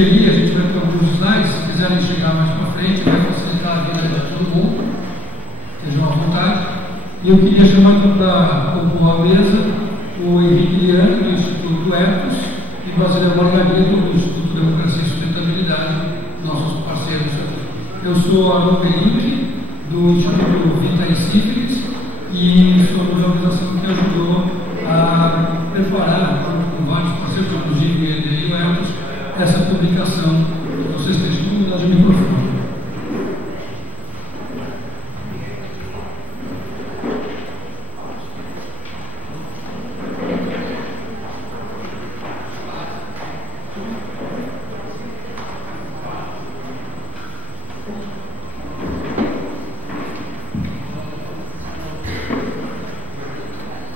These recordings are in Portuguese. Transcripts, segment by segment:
sugerir, a gente vai ter alguns slides, se quiserem chegar mais para frente, vai facilitar a vida de todo mundo, estejam à vontade. E eu queria chamar para compor a mesa o Henrique Lian, do Instituto Ethos, e Brasília Margarida, do Instituto Democracia e Sustentabilidade, nossos parceiros aqui. Eu sou Arnon Penick, do Instituto Vita e Sífilis, e somos a organização que ajudou a preparar, com vários parceiros, inclusive o ED e o Ethos, essa publicação. Vocês têm que mudar de microfone.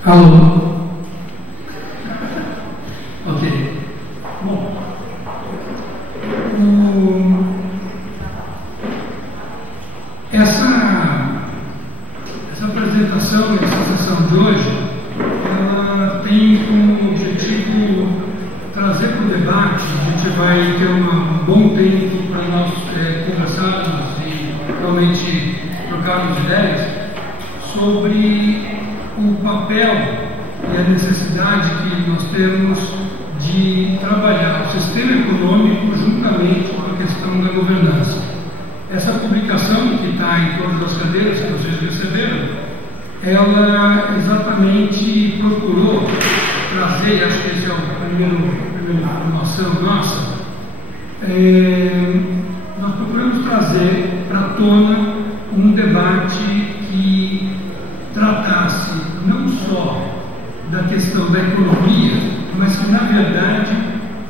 Alô? Ok. Bom, essa apresentação, essa sessão de hoje, ela tem como objetivo trazer para o debate. A gente vai ter um bom tempo para nós conversarmos e realmente trocarmos ideias sobre o papel e a necessidade que nós temos de trabalhar o sistema econômico juntamente com a questão da governança. Essa publicação que está em todas as cadeiras que vocês receberam, ela exatamente procurou trazer, acho que essa é a primeira informação nossa, nós procuramos trazer para a tona um debate que tratasse não só da questão da economia, mas que, na verdade,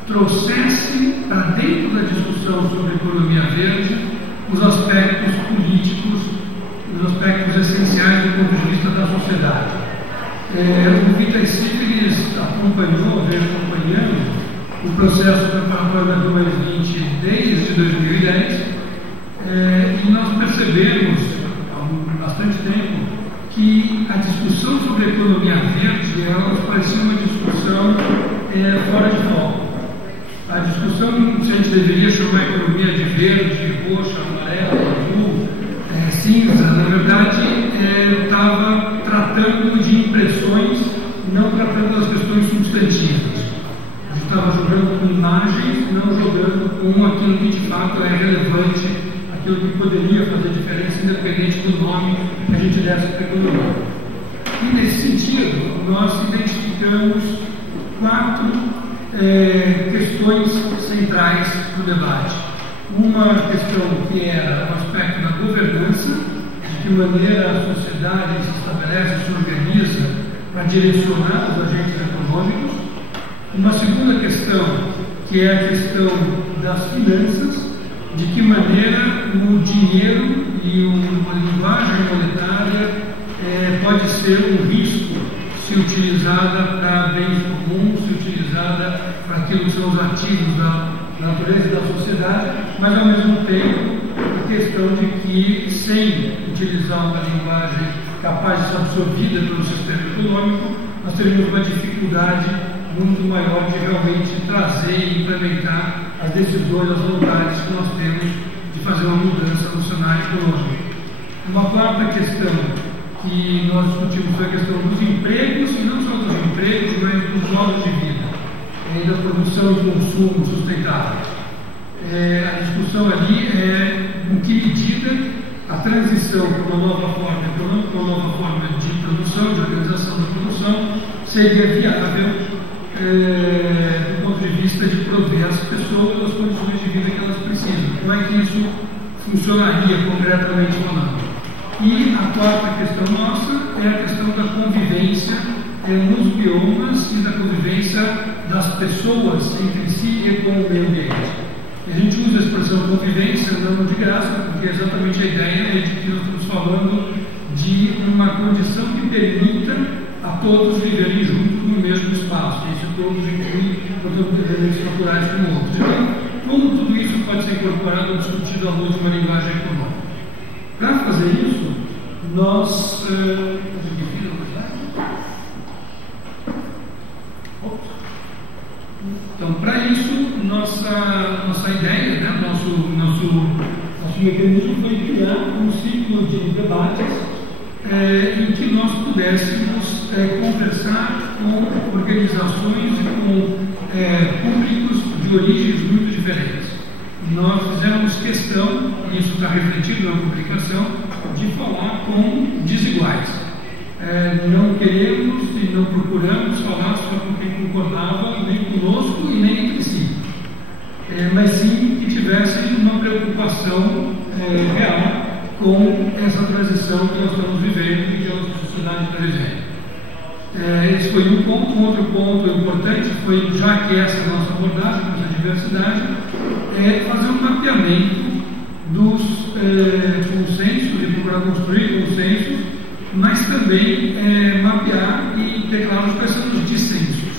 trouxesse para dentro da discussão sobre economia verde os aspectos políticos, os aspectos essenciais do ponto de vista da sociedade. O Vita e Sífilis acompanhou, vem acompanhando o processo preparatório da 2020 desde 2010, e nós percebemos, há bastante tempo, que a discussão sobre a economia verde, ela parecia uma discussão fora de foco. A discussão, se a gente deveria chamar a economia de verde, roxa, amarela, azul, cinza, na verdade, estava tratando de impressões, não tratando das questões substantivas. A gente estava jogando com imagens, não jogando com aquilo que de fato é relevante, aquilo que poderia fazer diferença, independente do nome que a gente desse para a economia. E, nesse sentido, nós identificamos 4 questões centrais do debate. Uma questão que era o aspecto da governança, de que maneira a sociedade se estabelece, se organiza para direcionar os agentes econômicos. Uma segunda questão, que é a questão das finanças, de que maneira o dinheiro e uma linguagem monetária pode ser um risco se utilizada para bens comuns, se utilizada para aquilo que são os ativos da natureza e da sociedade, mas ao mesmo tempo a questão de que, sem utilizar uma linguagem capaz de ser absorvida pelo sistema econômico, nós teríamos uma dificuldade muito maior de realmente trazer e implementar as decisões, as vontades que nós temos de fazer uma mudança no cenário econômico. Uma quarta questão que nós discutimos foi a questão dos empregos, e não só dos empregos, mas dos modos de vida, e da produção e consumo sustentável. A discussão ali é em que medida a transição para uma nova forma econômica, uma nova forma de produção, de organização da produção, seria viável do ponto de vista de prover às pessoas as condições de vida que elas precisam. Como é que isso funcionaria concretamente ou não? E a quarta questão nossa é a questão da convivência nos biomas e da convivência das pessoas entre si e com o meio ambiente. A gente usa a expressão convivência não de graça, porque exatamente a ideia é de que nós estamos falando de uma condição que permita a todos viverem juntos no mesmo espaço. Isso todos inclui tanto elementos naturais como outros. Então, como tudo isso pode ser incorporado ou discutido à luz de uma linguagem econômica? Para fazer isso, nós Então, para isso, nossa ideia, né, nosso mecanismo foi criar um ciclo de debates em que nós pudéssemos conversar com organizações e com públicos de origens muito diferentes. Nós fizemos questão, e isso está refletido na publicação, de falar com desiguais. Não queremos e não procuramos falar só com quem concordava, nem conosco e nem entre si, mas sim que tivessem uma preocupação real com essa transição que nós estamos vivendo e que a nossa sociedade está vivendo. Esse foi um ponto. Um outro ponto importante foi, já que essa é a nossa abordagem, essa diversidade, fazer um mapeamento dos consensos e procurar construir consensos, mas também mapear e declarar quais são os dissensos,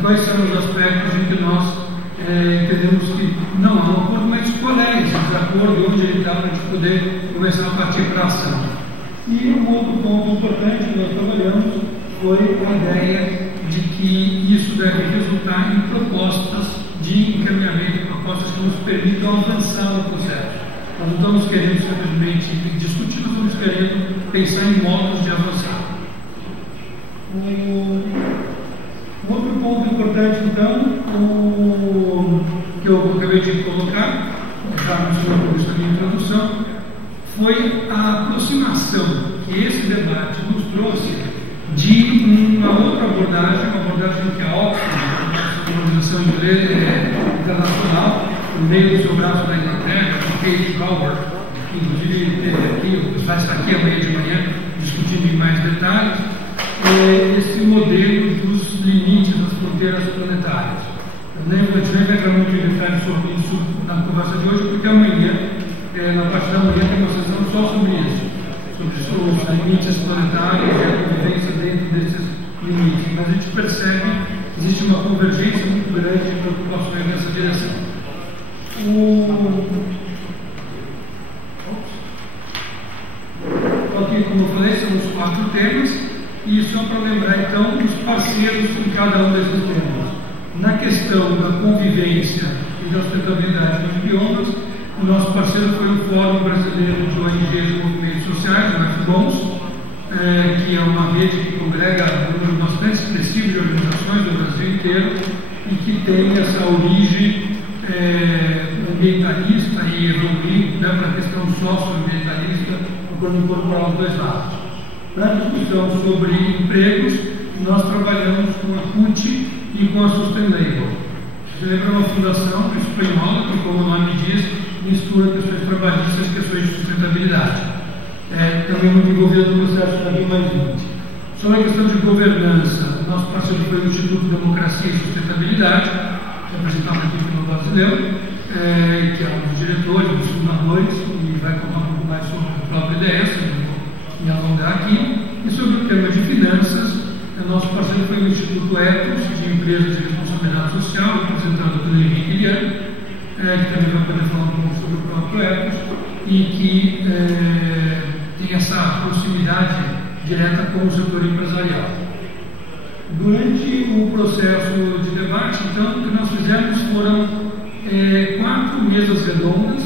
quais são os aspectos em que nós entendemos que não há um acordo, mas qual é esse desacordo, onde ele está, para a gente poder começar a partir para a ação. E um outro ponto importante que nós trabalhamos foi a ideia de que isso deve resultar em propostas de encaminhamento, propostas que nos permitam avançar no processo. Nós não estamos querendo simplesmente discutir, nós estamos querendo pensar em modos de avançar. Outro ponto importante, então, que eu acabei de colocar, já mencionou isso na minha introdução, foi a aproximação que esse debate nos trouxe de uma outra abordagem, uma abordagem que a Oxford, a Organização Internacional, no meio do seu braço da Inglaterra, o Kate Coward, que inclusive teve aqui, vai estar aqui amanhã de manhã, discutindo em mais detalhes, esse modelo dos limites das fronteiras planetárias. A gente vai entrar muito em detalhes sobre isso na conversa de hoje, porque amanhã, na parte da manhã, tem uma sessão só sobre isso, sobre os limites planetários e a convivência dentro desses limites. Mas a gente percebe que existe uma convergência muito grande de preocupações nessa direção. Aqui, como eu falei, são os 4 temas. E só para lembrar, então, os parceiros em cada um desses temas. Na questão da convivência e da sustentabilidade dos biomas, o nosso parceiro foi o Fórum Brasileiro de ONGs e Movimentos Sociais, o FBONS, que é uma rede que congrega um número bastante expressivo de organizações do Brasil inteiro e que tem essa origem ambientalista e evoluir para a questão socioambientalista, procurando incorporar os dois lados. Na discussão sobre empregos, nós trabalhamos com a CUT e com a Sustainable. Você lembra uma fundação espanhola que, como o nome diz, mistura questões trabalhistas e questões de sustentabilidade. Também muito envolvido no processo da Rio +20. Sobre a questão de governança, nosso parceiro foi o Instituto Democracia e Sustentabilidade, representado aqui pelo brasileiro, que é um dos diretores, dos fundadores, e vai contar um pouco mais sobre a própria IDS, me alongar aqui. E sobre o tema de finanças, nosso parceiro foi o Instituto Ethos, de Empresas de Responsabilidade Social, representado pelo Henrique Guilherme, que também vai poder falar um pouco sobre o próprio Ethos, e que tem essa proximidade direta com o setor empresarial. Durante o processo de debate, então, o que nós fizemos foram 4 mesas redondas,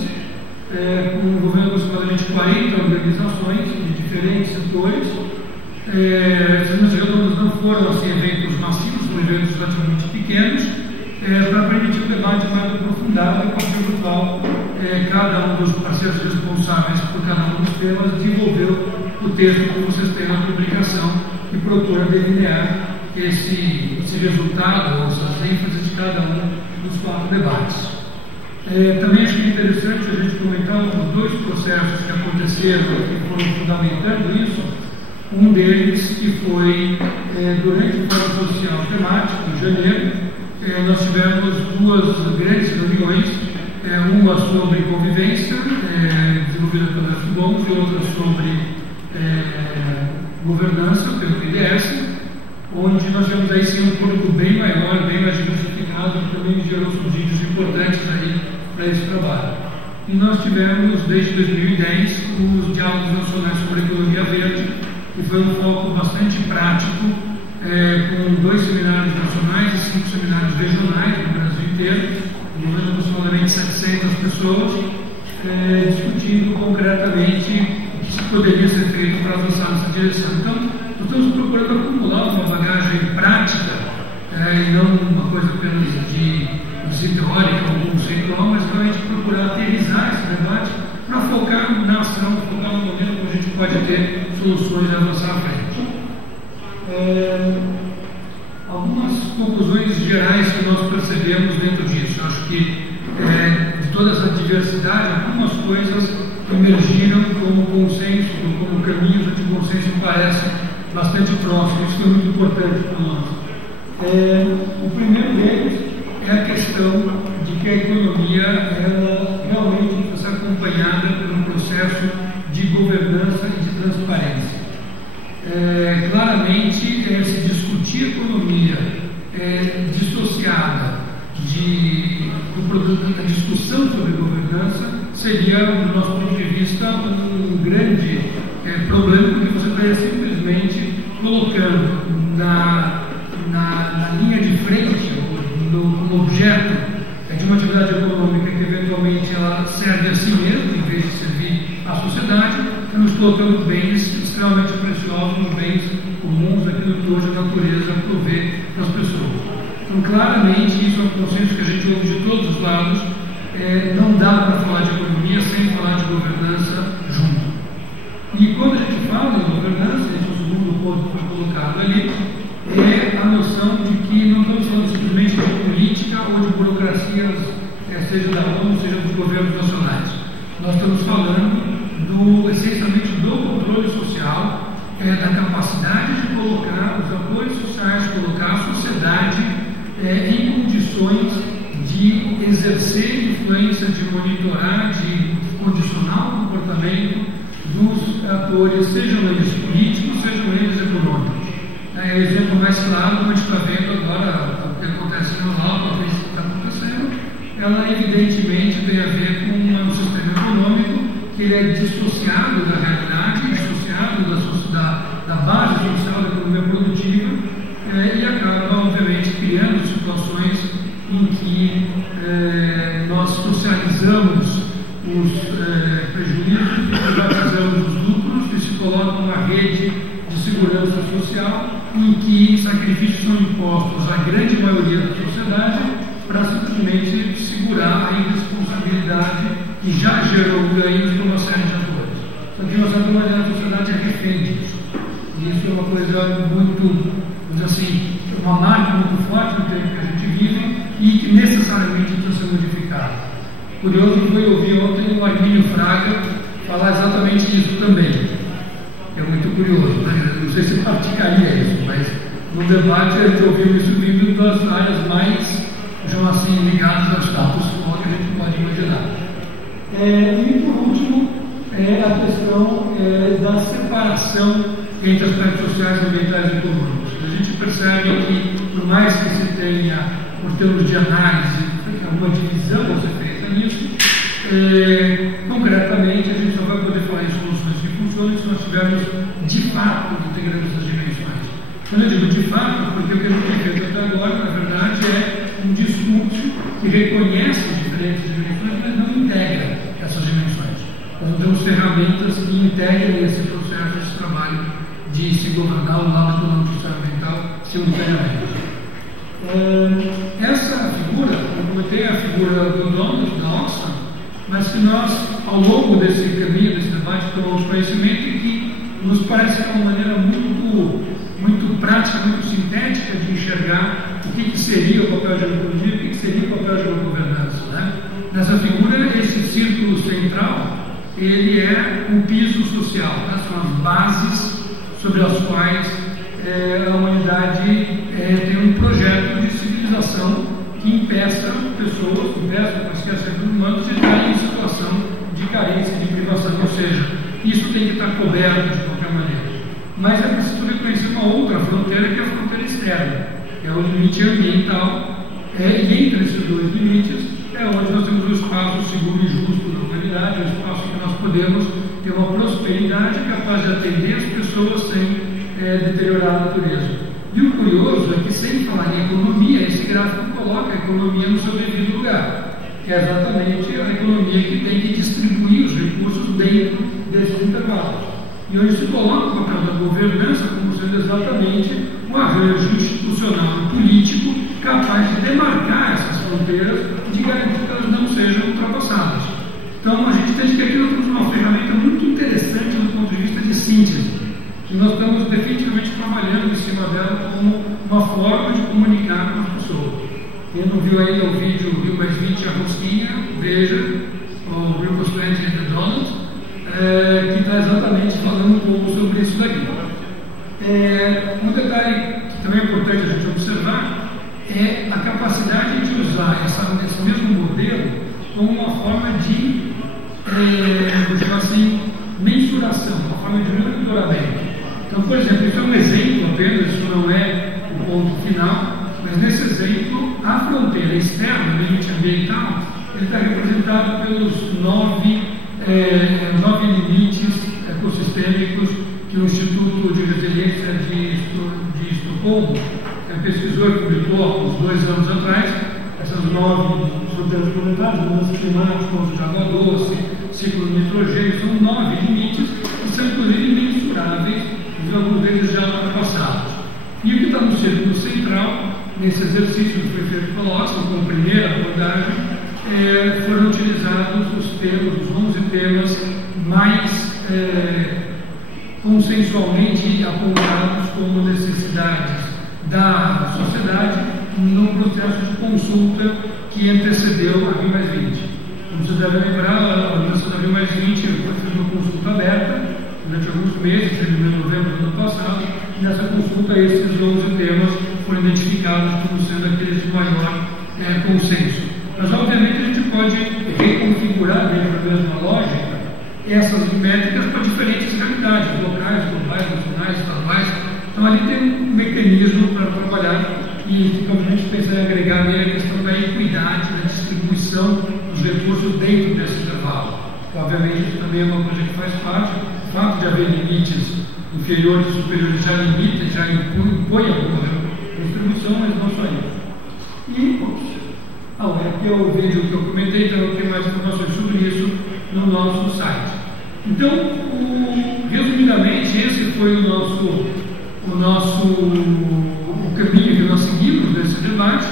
envolvendo aproximadamente 40 organizações de diferentes setores. Essas mesas redondas não foram assim, eventos massivos, foram eventos relativamente pequenos, para permitir um debate mais aprofundado, a partir do qual cada um dos parceiros responsáveis por cada um dos temas desenvolveu o texto que vocês têm na publicação e procura delinear esse resultado, essas ênfases de cada um dos 4 debates. Também acho que é interessante a gente comentar os 2 processos que aconteceram e que foram fundamentando isso. Um deles que foi durante o Fórum Social Temático, em janeiro, nós tivemos 2 grandes reuniões, uma sobre convivência, desenvolvida pela FBONS, e outra sobre governança, pelo IDS, onde nós tivemos aí sim um público bem maior, bem mais diversificado, que também gerou subsídios importantes aí para esse trabalho. E nós tivemos, desde 2010, os Diálogos Nacionais sobre Economia Verde, que foi um foco bastante prático com 2 seminários nacionais e 5 seminários regionais no Brasil inteiro, envolvendo aproximadamente 700 pessoas, discutindo concretamente o que poderia ser feito para avançar nessa direção. Então, nós estamos procurando acumular uma bagagem prática, e não uma coisa apenas de teórica ou conceitual, mas realmente procurar aterrizar esse debate para focar na ação, focar no modelo como a gente pode ter soluções e avançar à frente. Algumas conclusões gerais que nós percebemos dentro disso. Eu acho que de toda essa diversidade, algumas coisas emergiram como consenso, como caminhos de consenso que parecem bastante próximos. Isso foi muito importante para nós. O primeiro deles é a questão de que a economia ela realmente precisa ser acompanhada por um processo de governança e de transparência. Claramente, se discutir economia dissociada da discussão sobre governança seria, do nosso ponto de vista, um grande problema, porque você estaria simplesmente colocando na linha de frente, no objeto de uma atividade econômica que eventualmente ela serve a si mesma, em vez de servir à sociedade, estamos colocando bens extremamente preciosos, os bens comuns, aquilo que hoje a natureza provê para as pessoas. Então, claramente, isso é um consenso que a gente ouve de todos os lados. Não dá para falar de economia sem falar de governança junto. E quando a gente fala de governança, esse é o segundo ponto que foi colocado ali, é a noção de que não estamos falando simplesmente de política ou de burocracias, seja da ONU, seja dos governos nacionais. Nós estamos falando essencialmente do controle social, da capacidade de colocar os apoios sociais, colocar a sociedade em condições de exercer influência, de monitorar, de condicionar o comportamento dos atores, sejam eles políticos, sejam eles econômicos. O exemplo mais claro, como a gente está vendo agora, o que acontece na Europa, o que está acontecendo, ela evidentemente tem a ver com um sistema econômico que ele é dissociado da realidade, dissociado da base social da economia produtiva, e acaba, obviamente, criando situações em que nós socializamos os prejuízos, privatizamos os lucros e se coloca uma rede de segurança social em que sacrifícios são impostos à grande maioria da sociedade para simplesmente segurar a irresponsabilidade que já gerou ganhos para uma série de atores. Só que, de uma certa maneira, a sociedade é refém disso. E isso é uma coisa muito, vamos dizer assim, uma marca muito forte do tempo que a gente vive e que necessariamente precisa ser modificada. Curioso foi ouvir ontem o Armínio Fraga falar exatamente isso também. É muito curioso, né? Não sei se praticaria isso, mas no debate a gente ouviu isso vindo das áreas mais, digamos assim, ligadas ao status quo que a gente pode imaginar. E por último, a questão da separação entre aspectos sociais, ambientais e econômicos. A gente percebe que, por mais que se tenha, por termos de análise, alguma divisão a ser feita nisso, concretamente a gente só vai poder falar em soluções que funcionem se nós tivermos de fato integrando essas dimensões. Quando eu digo de fato, porque o que a gente tem feito até agora, na verdade, é um discurso que reconhece diferentes dimensões, mas não integra essas dimensões. Nós não temos ferramentas que integrem esse processo, esse trabalho de se governar o lado econômico e ambiental simultaneamente. Essa figura, eu comentei a figura do Donald, da Oxfam, mas que nós, ao longo desse caminho, desse debate, tomamos conhecimento e que nos parece que é uma maneira muito prática, muito sintética de enxergar o que seria o papel de agroecologia e o que seria o papel de agrogovernança, né? Nessa figura, esse círculo central, ele é um piso social, né? São as bases sobre as quais a humanidade tem um projeto de civilização que impeça pessoas, impeça quaisquer seres humanos de estarem em situação de carência, de privação, ou seja, isso tem que estar coberto de qualquer maneira. Mas é preciso reconhecer uma outra fronteira, que é a fronteira externa, que é o limite ambiental, e entre esses dois limites é onde nós temos o espaço seguro e justo da humanidade, o espaço em que nós podemos ter uma prosperidade capaz de atender as pessoas sem deteriorar a natureza. E o curioso é que, sem falar em economia, esse gráfico coloca a economia no seu devido lugar, que é exatamente a economia que tem que distribuir os recursos dentro desses intervalos. E onde se coloca o papel da governança como sendo exatamente um arranjo institucional e político capaz de demarcar essas fronteiras e de garantir que elas não sejam ultrapassadas. Então, a gente tem que aqui nós temos uma ferramenta muito interessante do ponto de vista de síntese, que nós estamos definitivamente trabalhando em cima dela como uma forma de comunicar com as pessoas. Quem não viu ainda o vídeo Rio Mais 20, a rosquinha, veja o Rio Mais 20 and the Donut, que está exatamente falando um pouco sobre isso daqui. Um detalhe que também é importante a gente observar é a capacidade de usar esse mesmo modelo como uma forma de, vou chamar assim, mensuração, uma forma de monitoramento. Então, por exemplo, isso é um exemplo apenas, isso não é o ponto final, mas nesse exemplo, a fronteira externa, o limite ambiental, ele está representado pelos 9 limites ecossistêmicos que o Instituto de Resiliência de Estocolmo pesquisou e publicou há uns 2 anos atrás, essas 9 fronteiras planetárias, mudança climática, uso de água doce, ciclo de nitrogênio, são 9 limites que são inclusive mensuráveis, e alguns deles já ultrapassados. E o que está no círculo central, nesse exercício que foi feito pela Oxfam, como primeira abordagem, foram utilizados os 11 temas mais consensualmente apontados como necessidades da sociedade no processo de consulta que antecedeu a Rio Mais 20. Como vocês devem lembrar, a organização da Rio Mais 20 foi uma consulta aberta durante alguns meses, em novembro do ano passado, e nessa consulta esses 11 temas foram identificados como sendo aqueles de maior consenso. Mas, obviamente, a gente pode reconfigurar dentro da mesma lógica essas métricas para diferentes realidades, locais, globais, nacionais, estaduais. Então, ali tem um mecanismo para trabalhar e, obviamente, pensar em agregar a questão da equidade, da distribuição dos recursos dentro desse intervalo. Obviamente, isso também é uma coisa que faz parte. O fato de haver limites inferiores e superiores já limita, já impõe alguma distribuição, mas não só isso. E, aqui é o vídeo que eu comentei, então tem mais informações sobre isso no nosso site. Então, resumidamente, esse foi o caminho que nós seguimos nesse debate.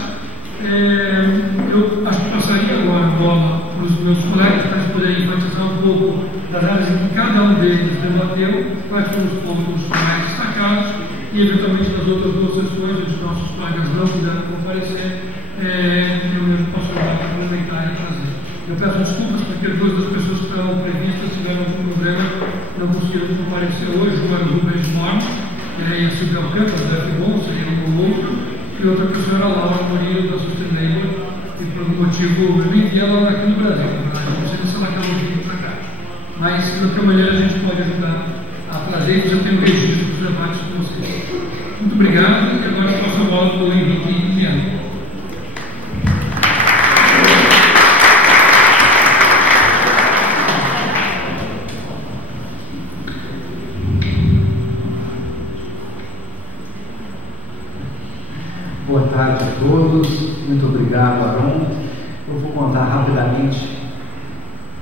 Eu acho que passaria agora a bola para os meus colegas para eles poderem enfatizar um pouco das áreas em que cada um deles debateu, quais foram os pontos mais destacados e, eventualmente, nas outras 2 sessões, onde nossos colegas não puderam comparecer, eu mesmo posso complementar e fazer. Eu peço desculpas porque 2 das pessoas que estavam previstas tiveram algum problema, não conseguiram comparecer hoje. Uma era o Rubens Morn, e a Silvia Alcântara, da FBOM, seria um ou outro, e outra pessoa era a Laura Murilo, da Sustainable, e por algum motivo eu nem vi ela aqui no Brasil, não sei se ela acabou vindo para cá. Mas, de outra maneira, a gente pode ajudar a trazer, e eu tenho registro dos debates com vocês. Muito obrigado, e agora eu passo a bola para o Henrique Viana. Boa tarde a todos, muito obrigado, Aron. Eu vou contar rapidamente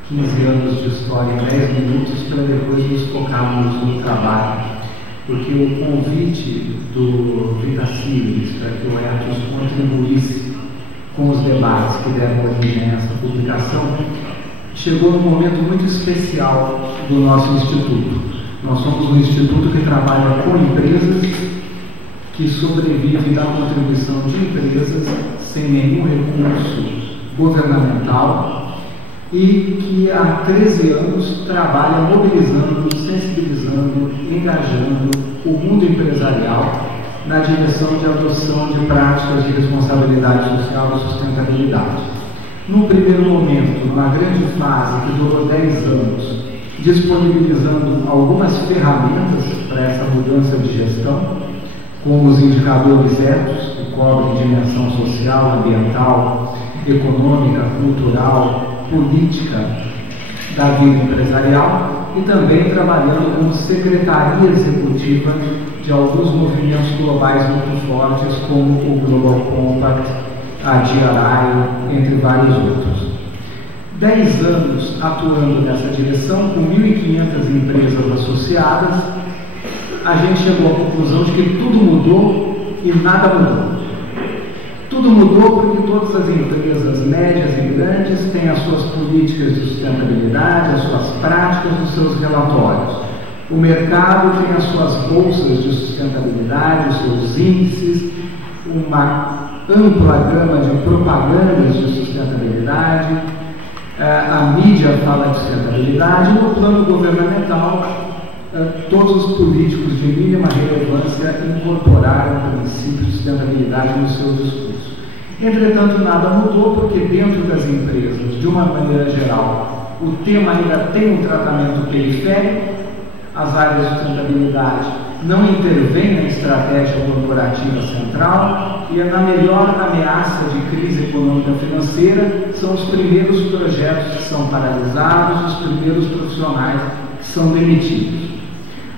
15 anos de história em 10 minutos para depois nos focarmos no trabalho, porque o convite do Vitacílios para que o Etos contribuísse com os debates que deram origem a essa publicação chegou num momento muito especial do nosso instituto. Nós somos um instituto que trabalha com empresas, que sobrevive da contribuição de empresas sem nenhum recurso governamental e que há 13 anos trabalha mobilizando, sensibilizando, engajando o mundo empresarial na direção de adoção de práticas de responsabilidade social e sustentabilidade. No primeiro momento, numa grande fase que durou 10 anos, disponibilizando algumas ferramentas para essa mudança de gestão, como os indicadores Etos, que cobrem dimensão social, ambiental, econômica, cultural, política da vida empresarial, e também trabalhando como secretaria executiva de alguns movimentos globais muito fortes, como o Global Compact, a GRI, entre vários outros. 10 anos atuando nessa direção, com 1.500 empresas associadas, a gente chegou à conclusão de que tudo mudou e nada mudou. Tudo mudou porque todas as empresas médias e grandes têm as suas políticas de sustentabilidade, as suas práticas, os seus relatórios. O mercado tem as suas bolsas de sustentabilidade, os seus índices, uma ampla gama de propagandas de sustentabilidade, a mídia fala de sustentabilidade, e no plano governamental, todos os políticos de mínima relevância incorporaram o princípio de sustentabilidade no seu discurso. Entretanto, nada mudou, porque dentro das empresas, de uma maneira geral, o tema ainda tem um tratamento periférico, as áreas de sustentabilidade não intervêm na estratégia corporativa central, e na melhor ameaça de crise econômica financeira são os primeiros projetos que são paralisados, os primeiros profissionais que são demitidos.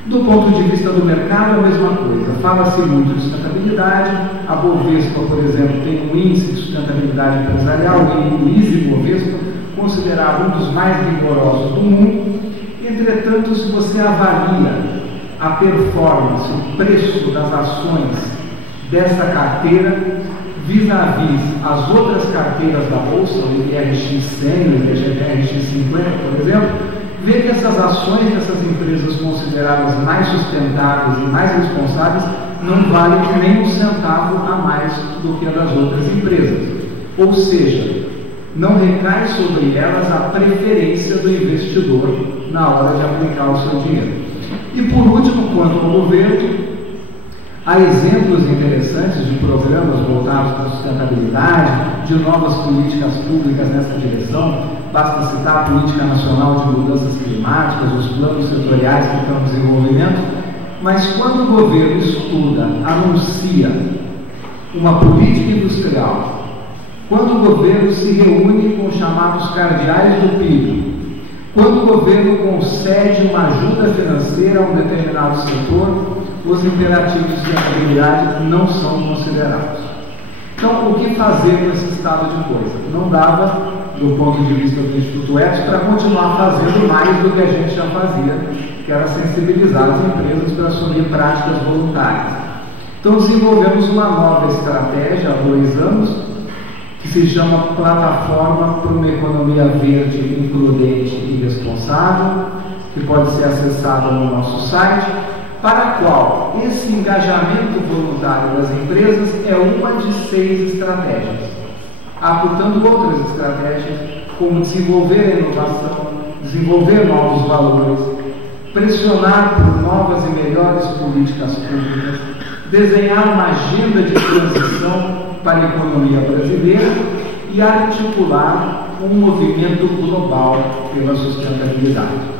Do ponto de vista do mercado, é a mesma coisa. Fala-se muito de sustentabilidade. A Bovespa, por exemplo, tem um índice de sustentabilidade empresarial, o ISE Bovespa, considerado um dos mais rigorosos do mundo. Entretanto, se você avalia a performance, o preço das ações dessa carteira vis-à-vis as outras carteiras da Bolsa, o IRX 100, o IRX 50, por exemplo, vê que essas ações dessas empresas consideradas mais sustentáveis e mais responsáveis não valem nem um centavo a mais do que a das outras empresas. Ou seja, não recai sobre elas a preferência do investidor na hora de aplicar o seu dinheiro. E por último, quanto ao governo, há exemplos interessantes de programas voltados para a sustentabilidade, de novas políticas públicas nessa direção. Basta citar a Política Nacional de Mudanças Climáticas, os planos setoriais que estão em desenvolvimento. Mas quando o governo estuda, anuncia uma política industrial, quando o governo se reúne com os chamados cardeais do PIB, quando o governo concede uma ajuda financeira a um determinado setor, os imperativos de sustentabilidade não são considerados. Então, o que fazer com esse estado de coisa? Não dava, do ponto de vista do Instituto Etos, para continuar fazendo mais do que a gente já fazia, que era sensibilizar as empresas para assumir práticas voluntárias. Então, desenvolvemos uma nova estratégia há 2 anos, que se chama Plataforma para uma Economia Verde, Includente e Responsável, que pode ser acessada no nosso site, para a qual esse engajamento voluntário das empresas é uma de 6 estratégias. Há, portanto, outras estratégias, como desenvolver a inovação, desenvolver novos valores, pressionar por novas e melhores políticas públicas, desenhar uma agenda de transição para a economia brasileira e articular um movimento global pela sustentabilidade.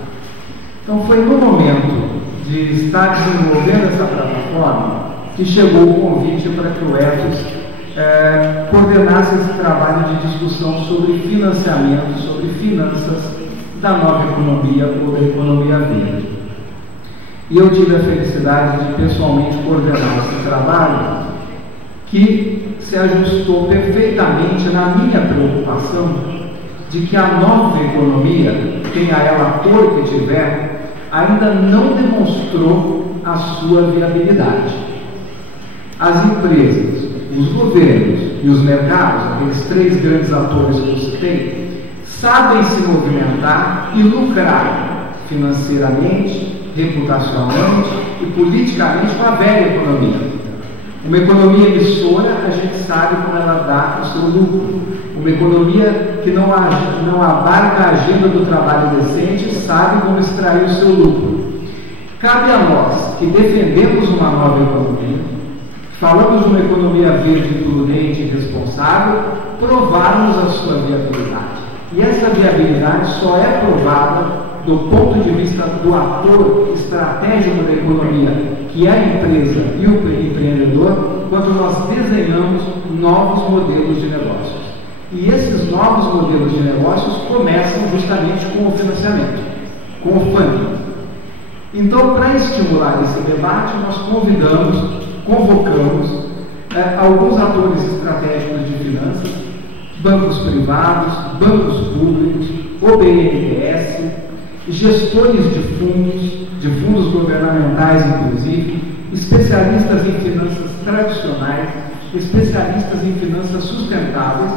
Então, foi no momento de estar desenvolvendo essa plataforma que chegou o convite para que o Etos coordenasse esse trabalho de discussão sobre financiamento, sobre finanças da nova economia ou da economia verde. E eu tive a felicidade de pessoalmente coordenar esse trabalho, que se ajustou perfeitamente na minha preocupação de que a nova economia, tenha ela a cor que tiver, ainda não demonstrou a sua viabilidade. As empresas, os governos e os mercados, aqueles 3 grandes atores que eu citei, sabem se movimentar e lucrar financeiramente, reputacionalmente e politicamente com a velha economia. Uma economia emissora, a gente sabe como ela dá o seu lucro. Uma economia que não abarca a agenda do trabalho decente, sabe como extrair o seu lucro. Cabe a nós, que defendemos uma nova economia, falamos de uma economia verde, prudente e responsável, provarmos a sua viabilidade. E essa viabilidade só é provada do ponto de vista do ator estratégico da economia, que é a empresa e o empreendedor, quando nós desenhamos novos modelos de negócios. E esses novos modelos de negócios começam justamente com o financiamento, com o funding. Então, para estimular esse debate, nós convocamos alguns atores estratégicos de finanças, bancos privados, bancos públicos, o BNDES, gestores de fundos governamentais, inclusive, especialistas em finanças tradicionais, especialistas em finanças sustentáveis,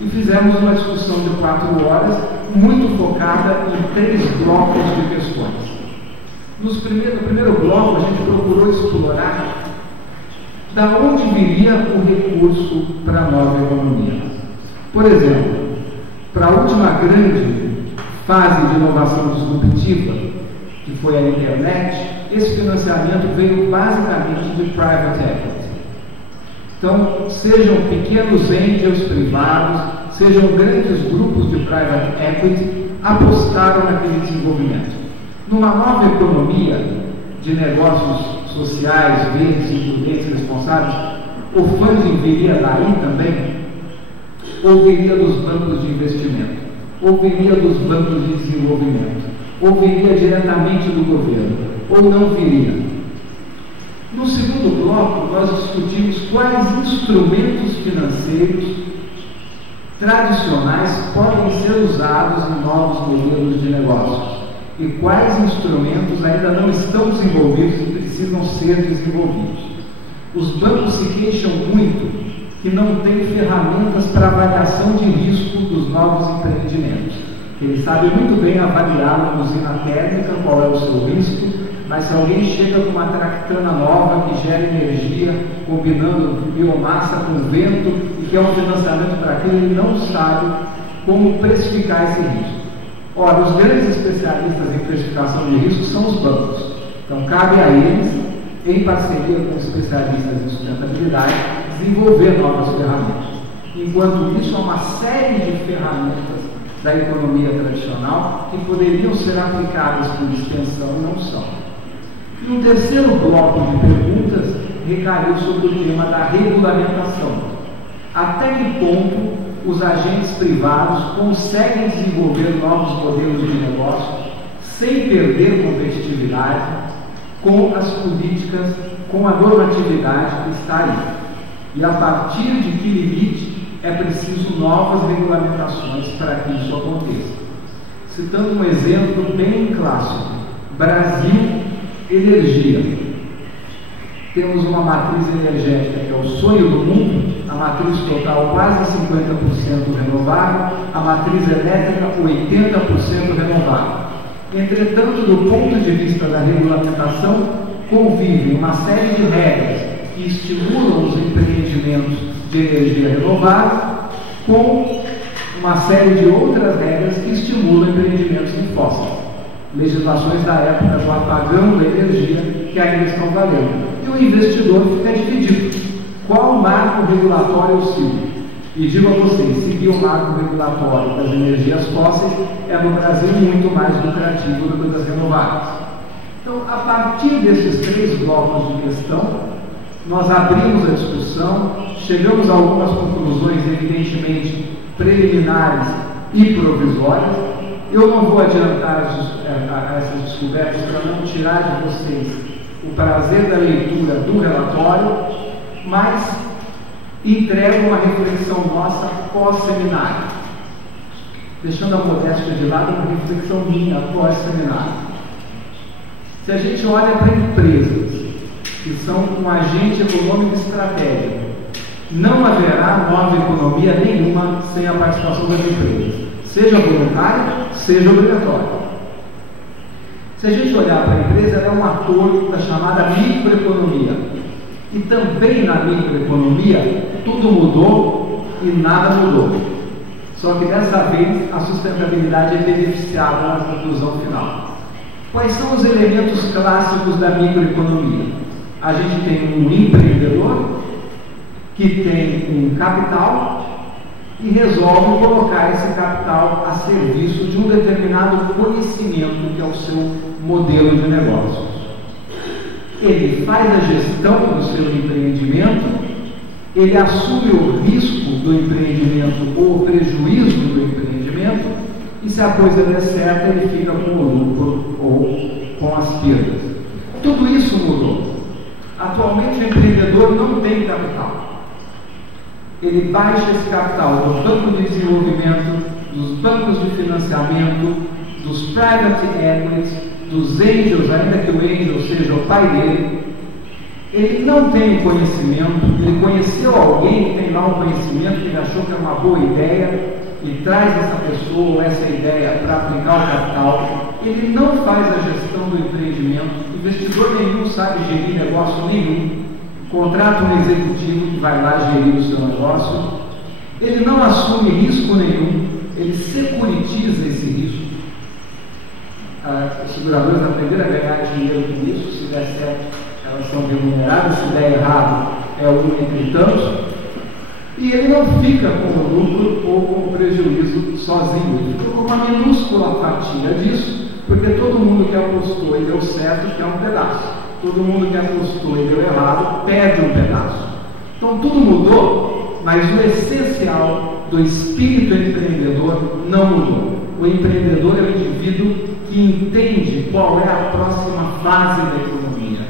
e fizemos uma discussão de 4 horas, muito focada em 3 blocos de questões. No primeiro bloco, a gente procurou explorar da onde viria o recurso para a nova economia. Por exemplo, para a última grande fase de inovação disruptiva, que foi a internet, esse financiamento veio basicamente de private equity. Então, sejam pequenos angels privados, sejam grandes grupos de private equity, apostaram naquele desenvolvimento. Numa nova economia de negócios sociais, verdes, includentes, responsáveis, o funding viria daí também? Ou viria dos bancos de investimento? Ou viria dos bancos de desenvolvimento? Ou viria diretamente do governo? Ou não viria? No segundo bloco, nós discutimos quais instrumentos financeiros tradicionais podem ser usados em novos modelos de negócios e quais instrumentos ainda não estão desenvolvidos e precisam ser desenvolvidos. Os bancos se queixam muito que não têm ferramentas para avaliação de risco dos novos empreendimentos. Eles sabem muito bem avaliar uma usina térmica, qual é o seu risco, mas se alguém chega com uma tractana nova que gera energia, combinando biomassa com vento e quer um financiamento para aquilo, ele não sabe como precificar esse risco. Ora, os grandes especialistas em precificação de risco são os bancos. Então, cabe a eles, em parceria com especialistas em sustentabilidade, desenvolver novas ferramentas. Enquanto isso, há uma série de ferramentas da economia tradicional que poderiam ser aplicadas por extensão e não são. E um terceiro bloco de perguntas recaiu sobre o tema da regulamentação. Até que ponto os agentes privados conseguem desenvolver novos modelos de negócio sem perder competitividade com as políticas, com a normatividade que está aí? E a partir de que limite é preciso novas regulamentações para que isso aconteça? Citando um exemplo bem clássico: Brasil, energia. Temos uma matriz energética que é o sonho do mundo, a matriz total quase 50% renovável, a matriz elétrica 80% renovável. Entretanto, do ponto de vista da regulamentação, convivem uma série de regras que estimulam os empreendimentos de energia renovável com uma série de outras regras que estimulam empreendimentos em fósseis. Legislações da época do apagão da energia que ainda estão valendo. E o investidor fica dividido. Qual marco regulatório eu sigo? E digo a vocês, seguir o marco regulatório das energias fósseis é no Brasil muito mais lucrativo do que das renováveis. Então, a partir desses 3 blocos de questão, nós abrimos a discussão, chegamos a algumas conclusões, evidentemente, preliminares e provisórias. Eu não vou adiantar essas descobertas para não tirar de vocês o prazer da leitura do relatório, mas entrego uma reflexão nossa pós-seminário, deixando a modéstia de lado, uma reflexão minha pós-seminário. Se a gente olha para empresas que são um agente econômico estratégico, não haverá nova economia nenhuma sem a participação das empresas, seja voluntária, seja obrigatória. Se a gente olhar para a empresa, ela é um ator da chamada microeconomia. E também na microeconomia, tudo mudou e nada mudou. Só que dessa vez a sustentabilidade é beneficiada na conclusão final. Quais são os elementos clássicos da microeconomia? A gente tem um empreendedor que tem um capital e resolve colocar esse capital a serviço de um determinado conhecimento que é o seu modelo de negócios. Ele faz a gestão do seu empreendimento, ele assume o risco do empreendimento ou o prejuízo do empreendimento, e se a coisa der certo, ele fica com o lucro com as perdas. Tudo isso mudou. Atualmente o empreendedor não tem capital. Ele baixa esse capital do banco de desenvolvimento, dos bancos de financiamento, dos private equities, dos angels, ainda que o angel seja o pai dele. Ele não tem conhecimento, ele conheceu alguém que tem lá um conhecimento que ele achou que é uma boa ideia e traz essa pessoa ou essa ideia para aplicar o capital. Ele não faz a gestão do empreendimento, investidor nenhum sabe gerir negócio nenhum, contrata um executivo que vai lá gerir o seu negócio, ele não assume risco nenhum, ele securitiza esse risco. As seguradoras aprenderam a ganhar dinheiro com isso, se der certo elas são remuneradas, se der errado é um entre tantos, e ele não fica com o lucro ou com o prejuízo sozinho, ele fica com uma minúscula fatia disso, porque todo mundo que apostou e deu certo quer um pedaço, todo mundo que apostou e deu errado perde um pedaço. Então tudo mudou, mas o essencial do espírito empreendedor não mudou. O empreendedor é o indivíduo que entende qual é a próxima fase da economia,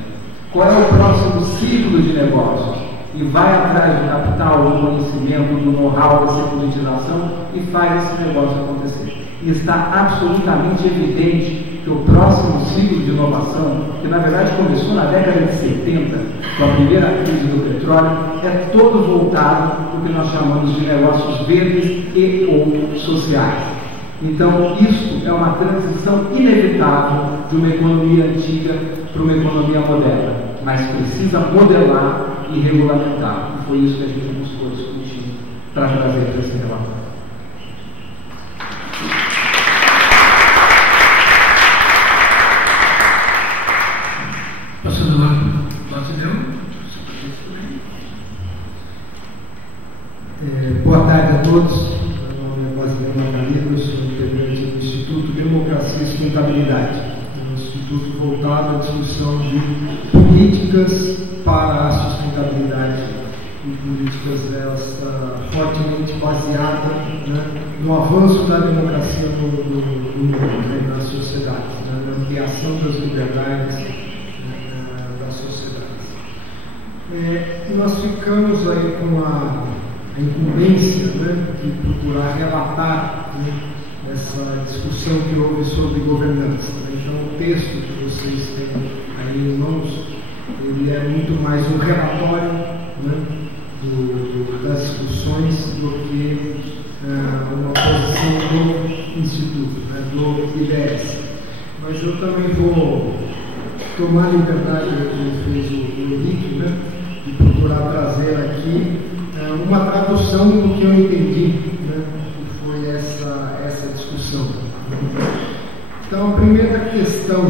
qual é o próximo ciclo de negócios, e vai atrás do capital, do conhecimento, do know-how, da securitização e faz esse negócio acontecer. E está absolutamente evidente que o próximo ciclo de inovação, que na verdade começou na década de 70, com a primeira crise do petróleo, é todo voltado para o que nós chamamos de negócios verdes e ou sociais. Então, isso é uma transição inevitável de uma economia antiga para uma economia moderna, mas precisa modelar e regulamentar. E foi isso que a gente buscou discutir para trazer para esse relatório. Pastor Batideu. Boa tarde a todos. Meu nome é Basileu Margarida, eu sou integrante do Instituto Democracia e Sustentabilidade, um instituto voltado à discussão de políticas para a sustentabilidade e políticas fortemente baseadas, né, no avanço da democracia no mundo, né, nas sociedades, né, na ampliação das liberdades das sociedades. Nós ficamos aí com a incumbência, né, de procurar relatar, né, essa discussão que houve sobre governança. Então, o texto que vocês têm aí em mãos, ele é muito mais um relatório, né, das discussões do que uma posição do Instituto, né, do IDS. Mas eu também vou tomar a liberdade que fez o Henrique, né, de procurar trazer aqui uma tradução do que eu entendi, né, que foi essa discussão. Então, a primeira questão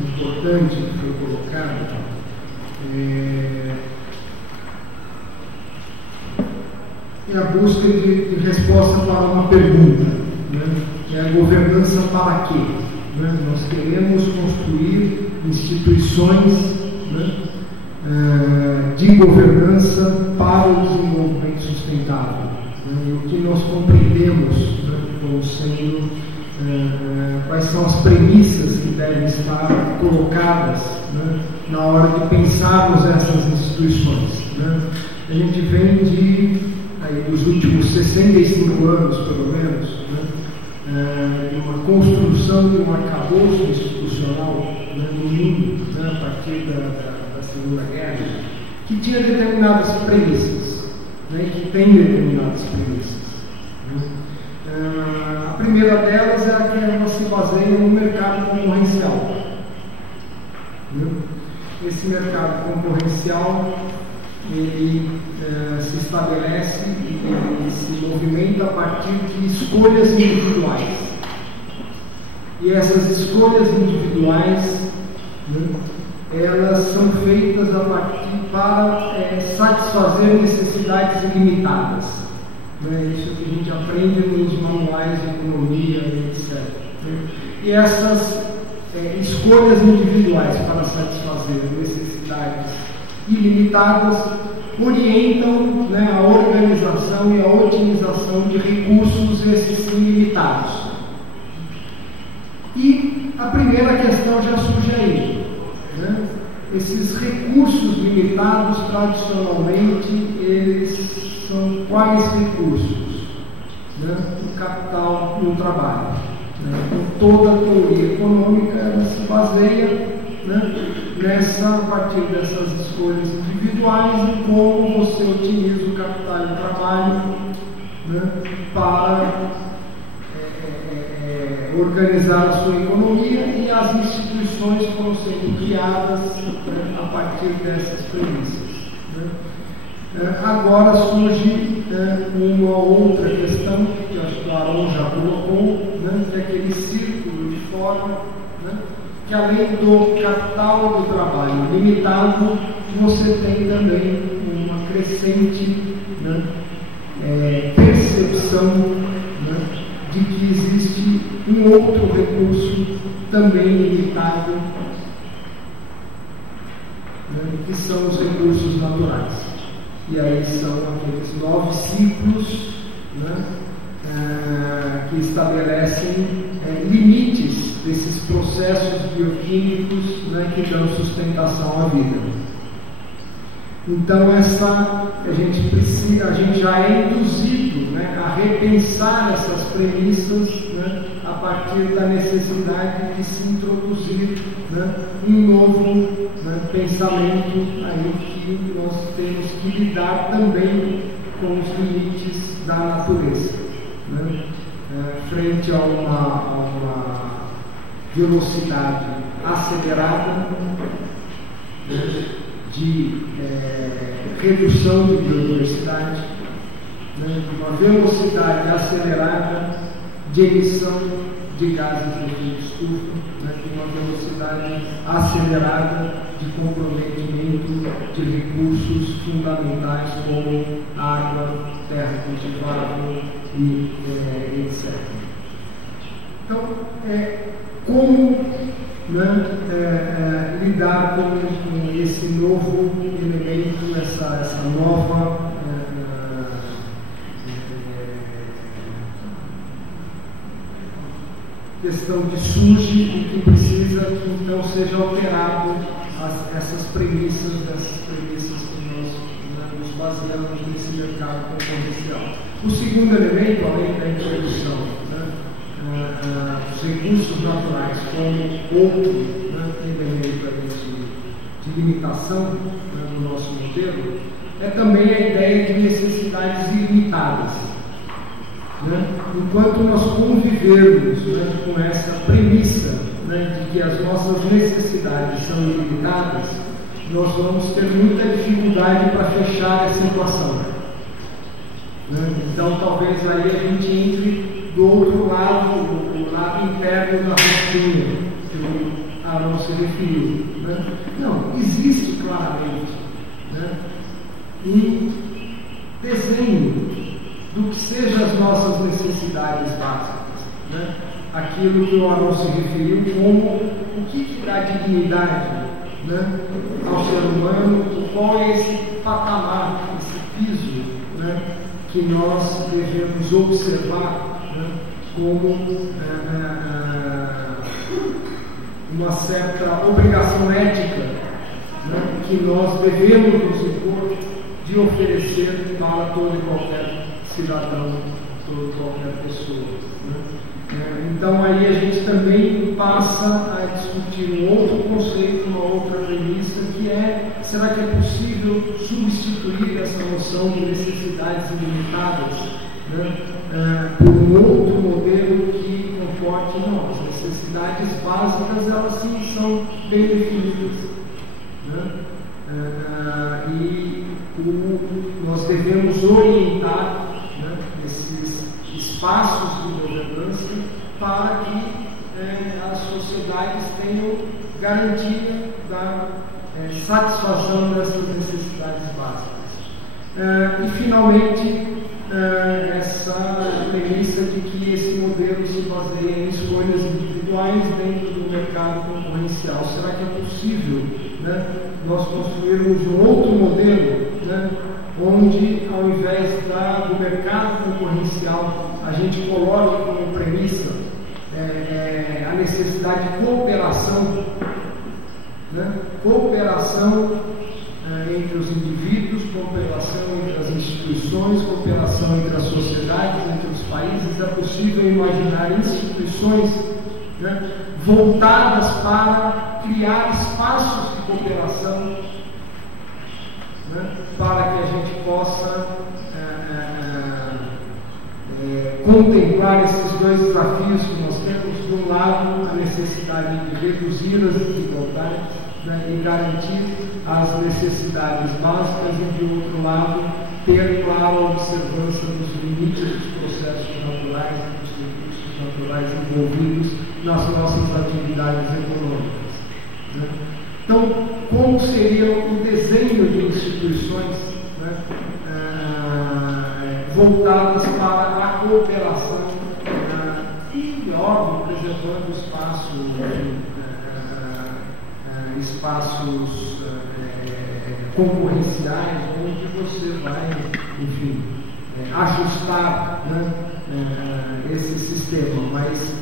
importante que foi colocada é a busca de resposta para uma pergunta, né, que é a governança para quê? Né? Nós queremos construir instituições, né, de governança para o desenvolvimento sustentável, né? E o que nós compreendemos, né, como sendo quais são as premissas que devem estar colocadas, né, na hora de pensarmos essas instituições, né? A gente vem dos últimos 65 anos, pelo menos, né, de uma construção de um arcabouço institucional, né, no mundo, né, a partir da Segunda Guerra, que tinha determinadas premissas, né, que tem determinadas premissas. Né. A primeira delas é a que ela se baseia no mercado concorrencial. Né. Esse mercado concorrencial, ele se estabelece e se movimenta a partir de escolhas individuais. E essas escolhas individuais, né, elas são feitas a partir para satisfazer necessidades ilimitadas. Né? Isso que a gente aprende nos manuais de economia, etc. Né? E essas escolhas individuais para satisfazer necessidades ilimitadas orientam, né, a organização e a otimização de recursos, esses sim limitados. E a primeira questão já surge aí, né? Esses recursos limitados, tradicionalmente, eles são quais recursos? Né? O capital e o trabalho. Né? Então, toda a teoria econômica ela se baseia, né, a partir dessas escolhas individuais e como você utiliza o capital e o trabalho, né, para organizar a sua economia, e as instituições foram sendo criadas, né, a partir dessas premissas. Né. Agora surge, uma outra questão, que acho que o Aron já colocou, né, que é aquele círculo de forma, né, que além do capital e do trabalho limitado, você tem também uma crescente, né, percepção, né, de que existe um outro recurso também limitado, né, que são os recursos naturais. E aí são aqueles 9 ciclos, né, que estabelecem limites desses processos bioquímicos, né, que dão sustentação à vida. Então a gente já é induzido, né, a repensar essas premissas, né, a partir da necessidade de se introduzir, né, um novo, né, pensamento aí que nós temos que lidar também com os limites da natureza, né, frente a uma velocidade acelerada, né, de redução de biodiversidade, né, uma velocidade acelerada de emissão de gases de efeito estufa, né, uma velocidade acelerada de comprometimento de recursos fundamentais como água, terra cultivável e etc. Então, como, né, lidar com esse novo elemento, essa nova questão que surge e que precisa que então seja alterado essas premissas que nós, né, nos baseamos nesse mercado concorrencial. O segundo elemento, além da introdução, né, os recursos naturais como outro, né, elemento de limitação, né, do nosso modelo, é também a ideia de necessidades ilimitadas. Né? Enquanto nós convivermos, né, com essa premissa, né, de que as nossas necessidades são ilimitadas, nós vamos ter muita dificuldade para fechar essa equação. Né? Então, talvez aí a gente entre do outro lado, o lado interno da rosquinha, que o Aron se referiu. Né? Não, existe claramente, né, um desenho do que sejam as nossas necessidades básicas, né? Aquilo que o Aron se referiu como o que dá dignidade, né, ao ser humano, qual é esse patamar, esse piso, né, que nós devemos observar, né, como uma certa obrigação ética, né, que nós devemos nos impor de oferecer para todo e qualquer cidadão, toda qualquer pessoa. Né? Então aí a gente também passa a discutir um outro conceito, uma outra premissa, que é: será que é possível substituir essa noção de necessidades ilimitadas, né, por um outro modelo que comporte, não, as necessidades básicas, elas sim são bem definidas, né? E nós devemos orientar, né, esses espaços de governança para que as sociedades tenham garantia da satisfação dessas necessidades básicas. E, finalmente, essa premissa de que esse modelo se baseia em escolhas individuais dentro do mercado concorrencial. Será que é possível, né, nós construirmos um outro modelo, né, onde, ao invés do mercado concorrencial, a gente coloque como premissa a necessidade de cooperação, né? Cooperação entre os indivíduos, cooperação entre as instituições, cooperação entre as sociedades, entre os países. É possível imaginar instituições, né, voltadas para criar espaços de cooperação, né, para que a gente possa contemplar esses dois desafios que nós temos. De um lado, a necessidade de reduzir as desigualdades, né, e garantir as necessidades básicas, e de outro lado, ter clara a observância dos limites dos processos naturais e dos recursos naturais envolvidos nas nossas atividades econômicas, né? Então, como seria o desenho de instituições, né, voltadas para a cooperação e, óbvio, preservando o espaço, espaços concorrenciais, onde você vai, enfim, ajustar, né, esse sistema, mas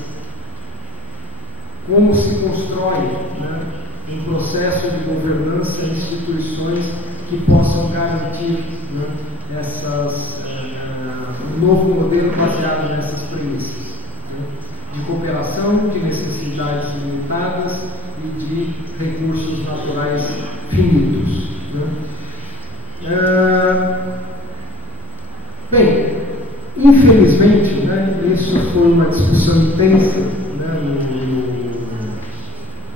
como se constrói, né, um processo de governança e instituições que possam garantir, né, um novo modelo baseado nessas premissas, né, de cooperação, de necessidades limitadas e de recursos naturais finitos, né? Bem, infelizmente, né, isso foi uma discussão intensa, né,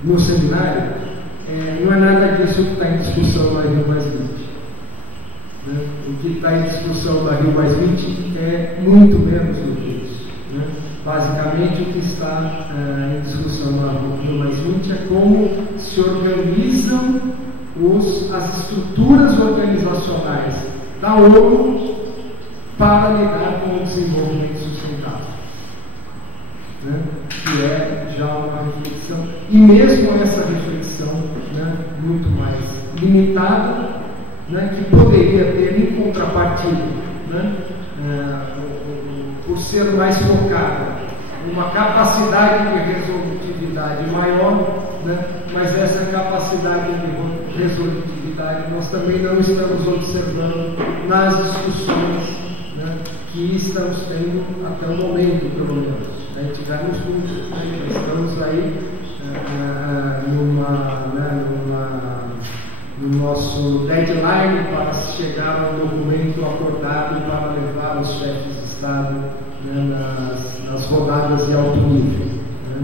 no seminário. Não é nada disso que está em discussão na Rio+20. Né? O que está em discussão na Rio+20 é muito menos do que isso, né? Basicamente, o que está em discussão na Rio+20 é como se organizam as estruturas organizacionais da ONU para lidar com o desenvolvimento sustentável, né? Que é já uma reflexão, e mesmo essa reflexão, né, muito mais limitada, né, que poderia ter em contrapartida, né, por ser mais focada, uma capacidade de resolutividade maior, né, mas essa capacidade de resolutividade nós também não estamos observando nas discussões, né, que estamos tendo até o momento, pelo menos. Tivemos muitos, né, estamos aí no nosso deadline para chegar ao documento acordado para levar os chefes de Estado, né, nas rodadas de alto nível, né?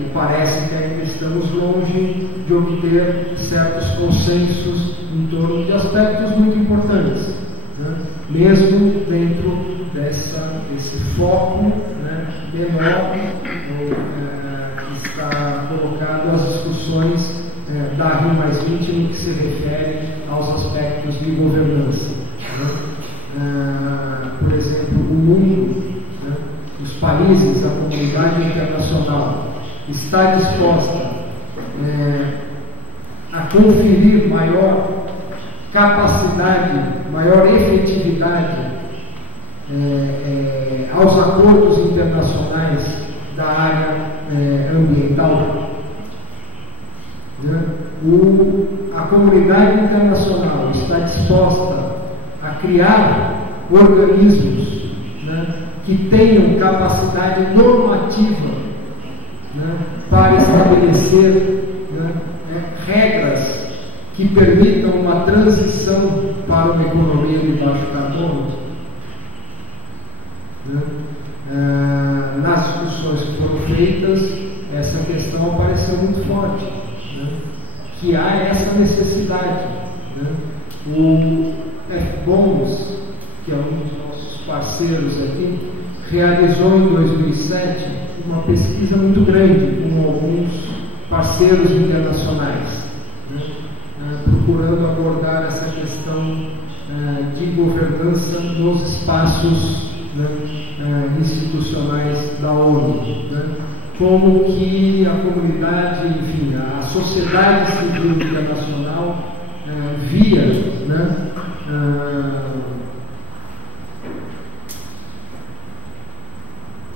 E parece que ainda estamos longe de obter certos consensos em torno de aspectos muito importantes, né? Mesmo dentro desse foco, né, menor que está colocado as discussões da Rio+20 no que se refere aos aspectos de governança, né? Por exemplo, o mundo, né, os países, a comunidade internacional está disposta a conferir maior capacidade, maior efetividade aos acordos internacionais da área ambiental, né? A comunidade internacional está disposta a criar organismos, né, que tenham capacidade normativa, né, para estabelecer, né, regras que permitam uma transição para uma economia de baixo carbono. Nas discussões que foram feitas, essa questão apareceu muito forte, né? Que há essa necessidade, né? O F-Bombs, que é um dos nossos parceiros aqui, realizou em 2007 uma pesquisa muito grande com alguns parceiros internacionais, né? Procurando abordar essa questão de governança nos espaços, né, institucionais da ONU, né? Como que a comunidade, enfim, a sociedade civil internacional via, né,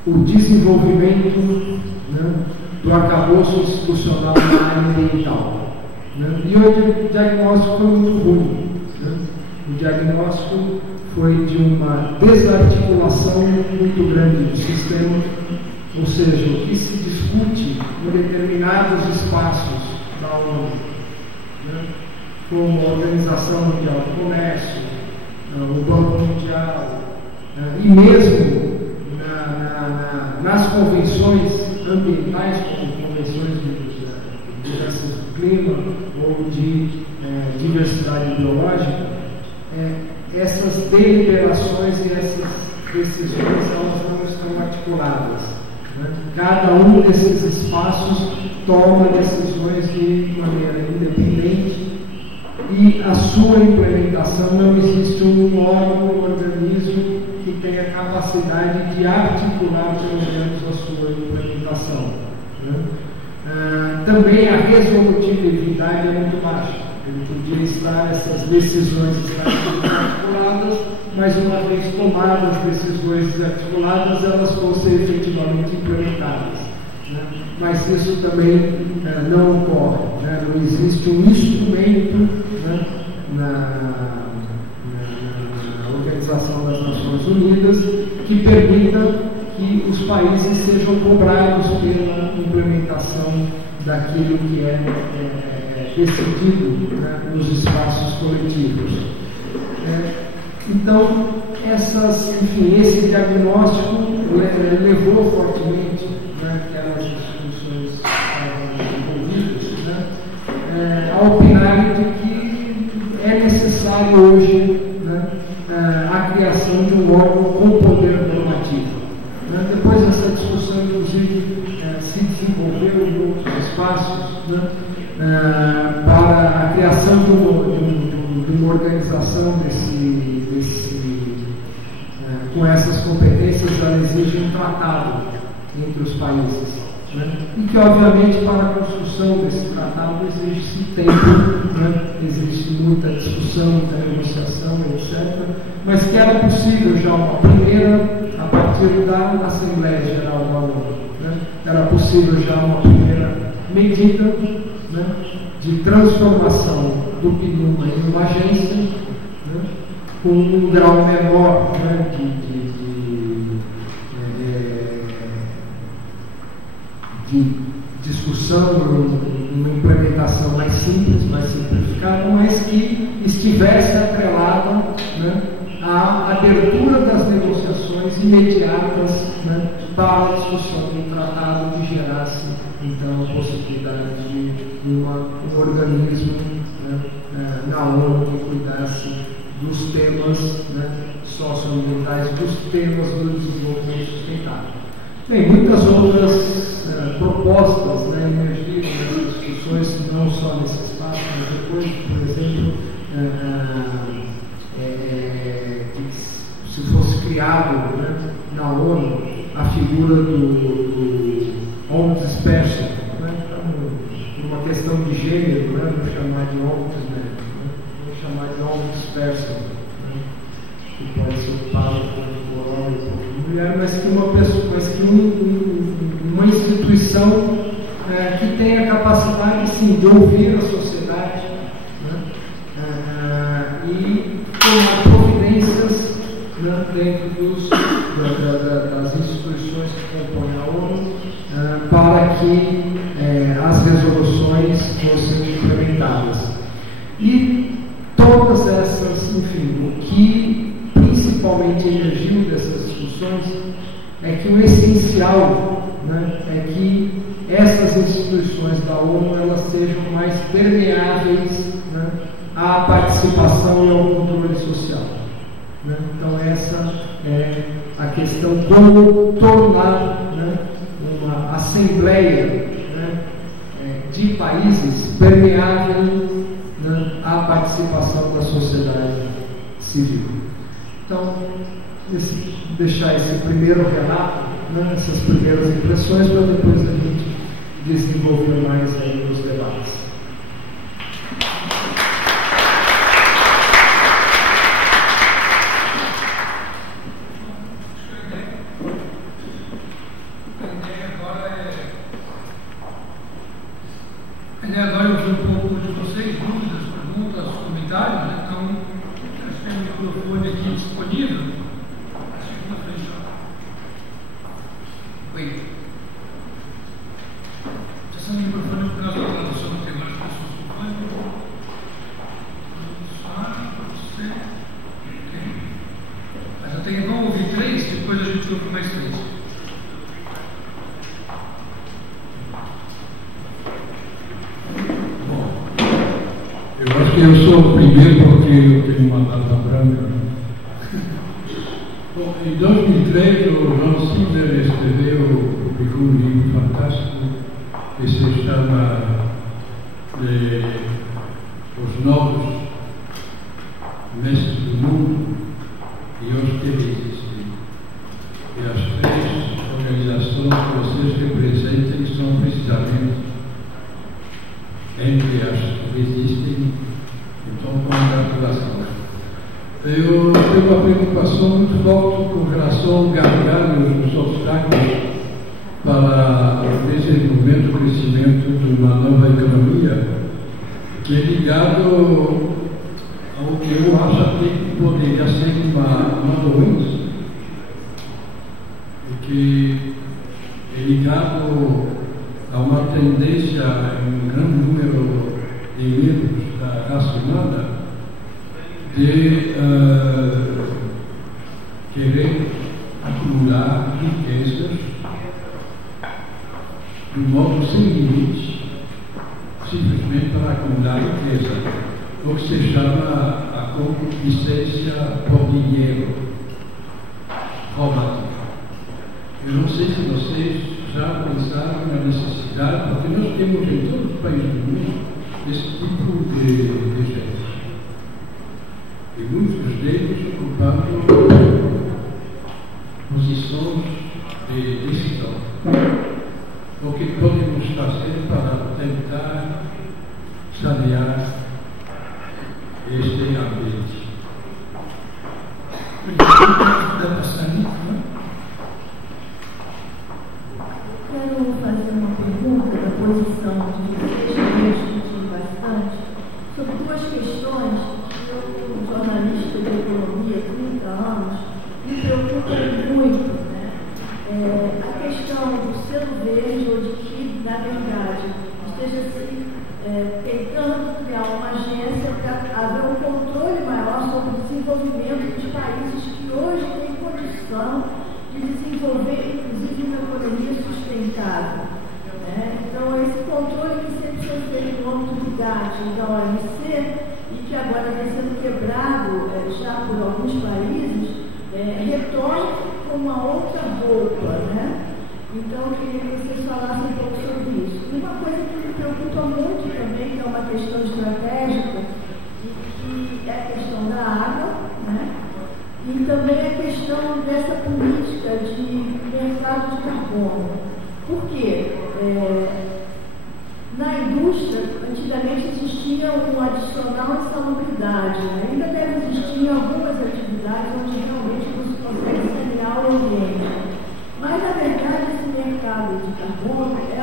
o desenvolvimento, né, do arcabouço institucional na área ambiental. Né? E o diagnóstico foi muito ruim. Né? O diagnóstico foi de uma desarticulação muito grande do sistema, ou seja, o que se discute em determinados espaços da ONU, né? Como a Organização Mundial do Comércio, o Banco Mundial, e mesmo nas convenções ambientais, como convenções de mudança do clima ou de diversidade biológica, essas deliberações e essas decisões elas não estão articuladas. Né? Cada um desses espaços toma decisões de maneira independente e a sua implementação não existe um órgão, um organismo que tenha capacidade de articular pelo menos a sua implementação. Né? Também a resolutividade é muito baixa. Ele podia estar, essas decisões estarem articuladas, mas uma vez tomadas as decisões articuladas, elas vão ser efetivamente implementadas. Né? Mas isso também não ocorre. Né? Não existe um instrumento, né, na Organização das Nações Unidas que permita que os países sejam cobrados pela implementação daquilo que é decidido, né, nos espaços coletivos. Então, esse diagnóstico levou fortemente, né, aquelas instituições envolvidas, né, a opinarem de que é necessário hoje, né, a criação de um órgão com poder normativo. Né? Depois dessa discussão, inclusive, se desenvolveu em outros espaços, né, para a criação de uma organização com essas competências, ela exige um tratado entre os países. Né? E que, obviamente, para a construção desse tratado exige-se tempo, né? Existe muita discussão, muita negociação, etc. Mas que era possível já uma primeira, a partir da Assembleia Geral da ONU, né? Era possível já uma primeira medida, né, de transformação do PNUMA em uma agência, né, com um grau menor, né, de discussão, uma implementação mais simples, mais simplificada, mas que estivesse atrelada, né, à abertura das negociações imediatas, né, para a discussão do tratado que gerasse, então, a possibilidade de um organismo, né, na ONU que cuidasse dos temas, né, socioambientais, dos temas do desenvolvimento sustentável. Bem, muitas outras propostas, né, emergiram nessas discussões, não só nesse espaço, mas depois, por exemplo, que se fosse criado, né, na ONU a figura do ombudsperson, né, por uma questão de gênero, né, vamos chamar de ombudsman, né, vamos chamar de ombudsperson, né, que pode ser ocupado por homem ou por mulher, mas que uma pessoa, uma instituição que tenha a capacidade, sim, de ouvir a sociedade, né, e tomar providências, né, dentro das instituições que compõem a ONU, para que as resoluções fossem implementadas. E todas essas, enfim, o que principalmente emergiu dessas discussões é que o essencial, né, é que essas instituições da ONU elas sejam mais permeáveis, né, à participação e ao controle social. Né? Então essa é a questão, como tornar, né, uma assembleia, né, de países permeável, né, à participação da sociedade civil. Então, deixar esse primeiro relato, né, essas primeiras impressões, para depois a gente desenvolver mais aí nos debates. Agora eu ouvi um pouco de vocês, dúvidas, perguntas, comentários, né? Então, acho que tem um microfone aqui disponível. Acho que na frente. Oi. Esse microfone por causa da tradução, porque agora as pessoas não falam. Você. Ok. Mas eu tenho igual ouvir 3, depois a gente ouve mais 3. Eu acho que eu sou o primeiro porque eu tenho uma data branca. Bom, em 2003 o João Silver escreveu, publicou um livro fantástico que se chama Os Novos Mestres do Mundo e os que existem. E as 3 organizações que vocês representem são precisamente entre as que existem, então com gratulação. Eu tenho uma preocupação muito forte com relação ao gargalos, os obstáculos para o desenvolvimento e o crescimento de uma nova economia, que é ligado ao que eu acho até que poderia ser uma doença, e que é ligado a uma tendência, um grande número de membros da raça humana, de querer acumular riquezas de modo sem limites, simplesmente para acumular riqueza, o que se chama a concupiscência por dinheiro romântica. Eu não sei se vocês já pensaram na necessidade, porque nós temos em todos os países do mundo esse tipo de gente. E muitos deles ocupando posições de decisão. O que podemos fazer para tentar sanear este ambiente? Quero fazer uma pergunta da posição de vocês, que eu discuti bastante, sobre 2 questões que eu, como jornalista de economia há 30 anos, me preocupam muito, né? A questão do selo verde, ou de que, na verdade, esteja se tentando criar uma agência para haver um controle maior sobre o desenvolvimento de países que hoje têm condição de desenvolver, inclusive, uma economia sustentável. Né? Então, esse controle que sempre foi feito no âmbito do GATT, da OMC, e que agora vem sendo quebrado já por alguns países, retorna com uma outra roupa. Né? Então, eu queria que vocês falassem um pouco sobre isso. E uma coisa que me preocupa muito também, que é uma questão estratégica, e que é a questão da água, né? E também a questão dessa política de mercado de carbono. Por quê? Na indústria, antigamente existia um adicional de salubridade. Ainda deve existir algumas atividades onde realmente você consegue sanear o ambiente. Mas, na verdade, esse mercado de carbono é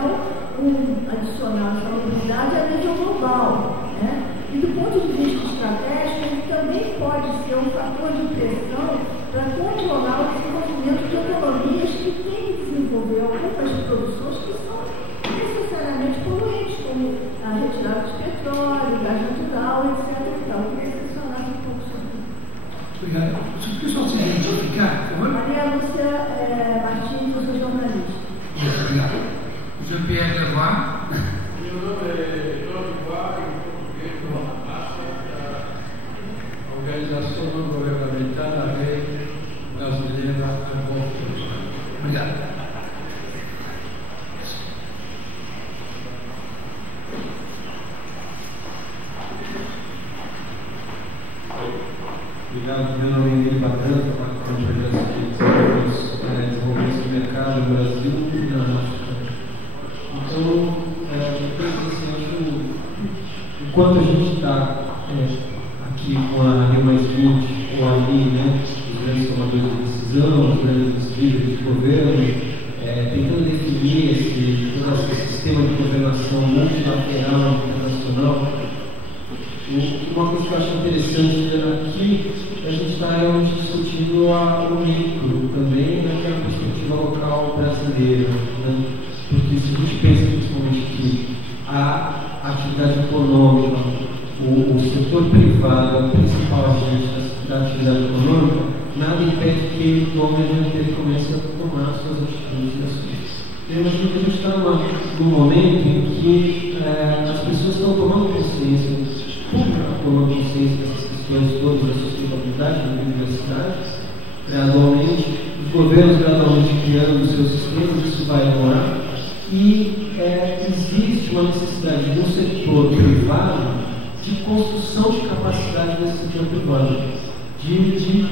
um adicional de salubridade a nível global. Né? E do ponto de vista estratégico, ele também pode ser um fator de pressão para controlar o desenvolvimento de economias que têm que desenvolver algumas produções que são necessariamente poluentes, como a retirada de petróleo, gás natural, etc. Então, eu queria que vocês falassem um pouco sobre isso. Obrigado. Se o pessoal se identificar, por favor. Maria Lúcia Martins, eu sou jornalista. Obrigado. Jean-Pierre Leroy. Meu nome é Jorge Guarda, da Organização Não Governamental da Rede Brasileira Agroforestral. Obrigado. Obrigado. Meu nome é Emílio Bacana, trabalho com projetos de desenvolvimento do mercado no Brasil e na África. Então, enquanto a gente está aqui com a Rio+20 ou ali, né, os grandes tomadores de decisão, os grandes líderes de governo, tentando definir esse desse sistema de governação multilateral, internacional, uma coisa que eu acho interessante aqui, a gente está realmente discutindo o micro também, né, que é a perspectiva local brasileira. Né? Porque se a gente pensa principalmente que a atividade econômica, o setor privado, a principal agente da atividade econômica, nada impede que ele tome a dianteira e comece a tomar suas atitudes e ações. Eu imagino que a gente está num momento em que as pessoas estão tomando consciência, o público está tomando consciência dessas questões todas da sustentabilidade, da biodiversidade, gradualmente, os governos gradualmente criando os seus sistemas, isso vai demorar, e existe uma necessidade do setor privado de construção de capacidade desse setor privado, de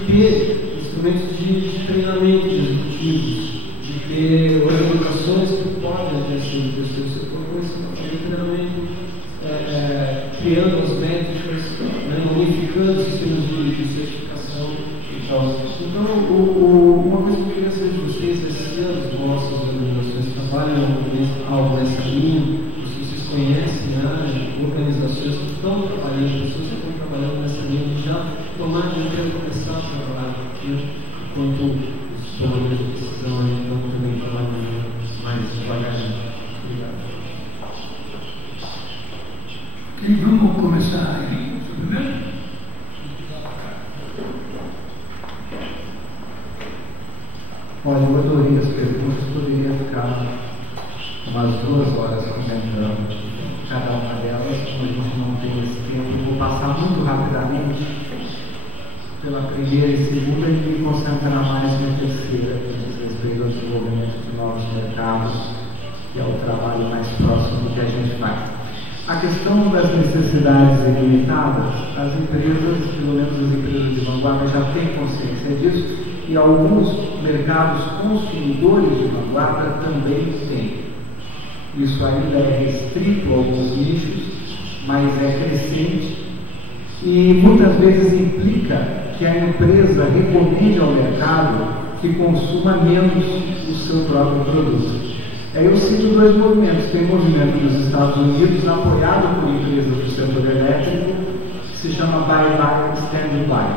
ter instrumentos de treinamento de executivos, de ter organizações que podem exercer o seu setor com esse treinamento, criando as métricas, né, unificando os sistemas de certificação e tal. Então, uma coisa que eu queria saber de vocês é se as vossas organizações trabalham algo nessa linha, se vocês conhecem organizações que estão trabalhando, pessoas que estão trabalhando nessa linha, de já tomar de começar a trabalhar, enquanto os planos de decisão estão também trabalhando mais devagarzinho. Obrigado. Ok, vamos começar aí. Primeiro? Olha, eu adorei as perguntas, poderia ficar umas 2 horas comentando cada uma delas, como a gente não tem esse tempo. Eu vou passar muito rapidamente pela primeira e segunda e me concentrar mais na terceira, que diz respeito ao desenvolvimento de novos mercados, que é o trabalho mais próximo que a gente faz. A questão das necessidades ilimitadas, as empresas, pelo menos as empresas de vanguarda, já têm consciência disso, e alguns mercados consumidores de vanguarda também têm. Isso ainda é restrito a alguns nichos, mas é crescente e muitas vezes implica que a empresa recomende ao mercado que consuma menos o seu próprio produto. Eu cito 2 movimentos. Tem um movimento nos Estados Unidos apoiado por empresas do setor elétrico que se chama Buy Buy Stand By.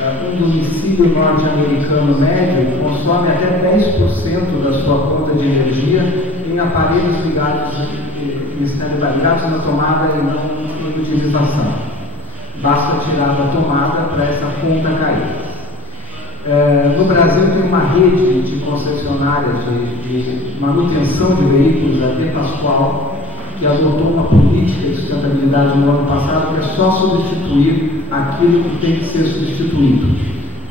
Um domicílio norte-americano médio consome até 10% da sua conta de energia em aparelhos ligados em stand-by, ligados na tomada e não em utilização. Basta tirar da tomada para essa conta cair. No Brasil tem uma rede de concessionárias de manutenção de veículos, a De Pascoal, que adotou uma política de sustentabilidade no ano passado que é só substituir aquilo que tem que ser substituído.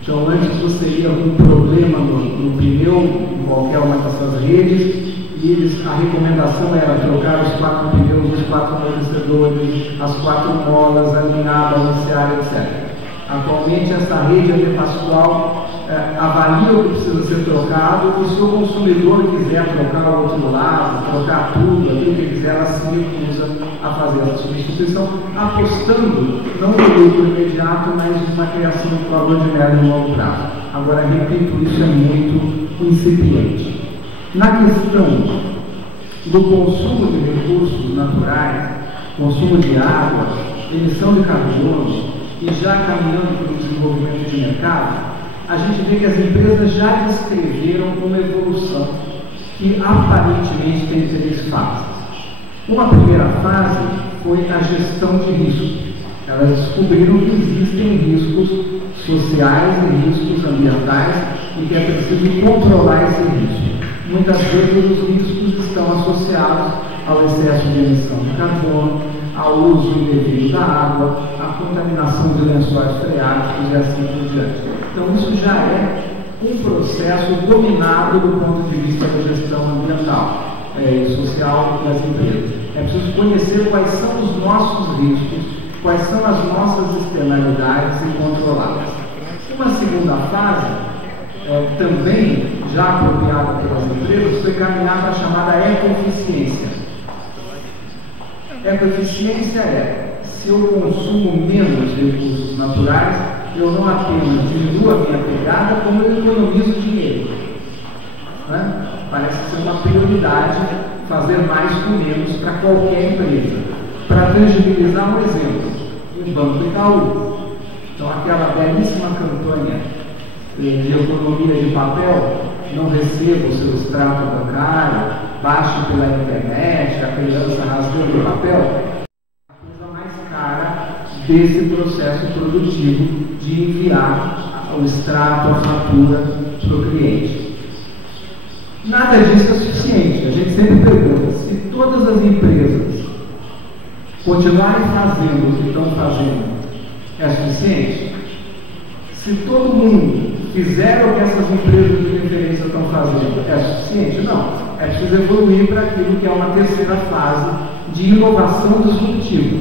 Então, antes você ia com um problema no pneu, em qualquer uma dessas redes, e a recomendação era trocar os 4 pneus, os 4 amortecedores, as 4 molas, alinhar, balancear, etc. Atualmente, essa rede De Pascoal avalia o que precisa ser trocado e se o consumidor quiser trocar o outro lado, trocar tudo, aquilo que quiser, ela se recusa a fazer essa substituição, apostando não no lucro imediato, mas numa criação de valor de médio e longo prazo. Agora, repito, isso é muito incipiente. Na questão do consumo de recursos naturais, consumo de água, emissão de carbono e já caminhando para o desenvolvimento de mercado, a gente vê que as empresas já descreveram uma evolução que aparentemente tem 3 fases. Uma primeira fase foi a gestão de risco. Elas descobriram que existem riscos sociais e riscos ambientais e que é preciso controlar esse risco. Muitas vezes os riscos estão associados ao excesso de emissão de carbono, ao uso indevido da água, à contaminação de lençóis freáticos e assim por diante. Então isso já é um processo dominado do ponto de vista da gestão ambiental e social das empresas. É preciso conhecer quais são os nossos riscos, quais são as nossas externalidades e controlá-las. Uma segunda fase, também já apropriada pelas empresas, foi caminhar para a chamada ecoeficiência. Ecoeficiência é, se eu consumo menos recursos naturais, eu não apenas diminuo a minha pegada, como eu economizo dinheiro. Né? Parece ser uma prioridade fazer mais com menos para qualquer empresa. Para tangibilizar um exemplo, o Banco Itaú. Então, aquela belíssima campanha de economia de papel, não receba o seu extrato bancário, baixe pela internet, a criança rasgando o papel, a coisa mais cara desse processo produtivo de enviar o extrato, a fatura para o cliente. Nada disso é suficiente. A gente sempre pergunta, se todas as empresas continuarem fazendo o que estão fazendo, é suficiente? Se todo mundo fizer o que essas empresas de referência estão fazendo, é suficiente? Não. É preciso evoluir para aquilo que é uma terceira fase de inovação disruptiva.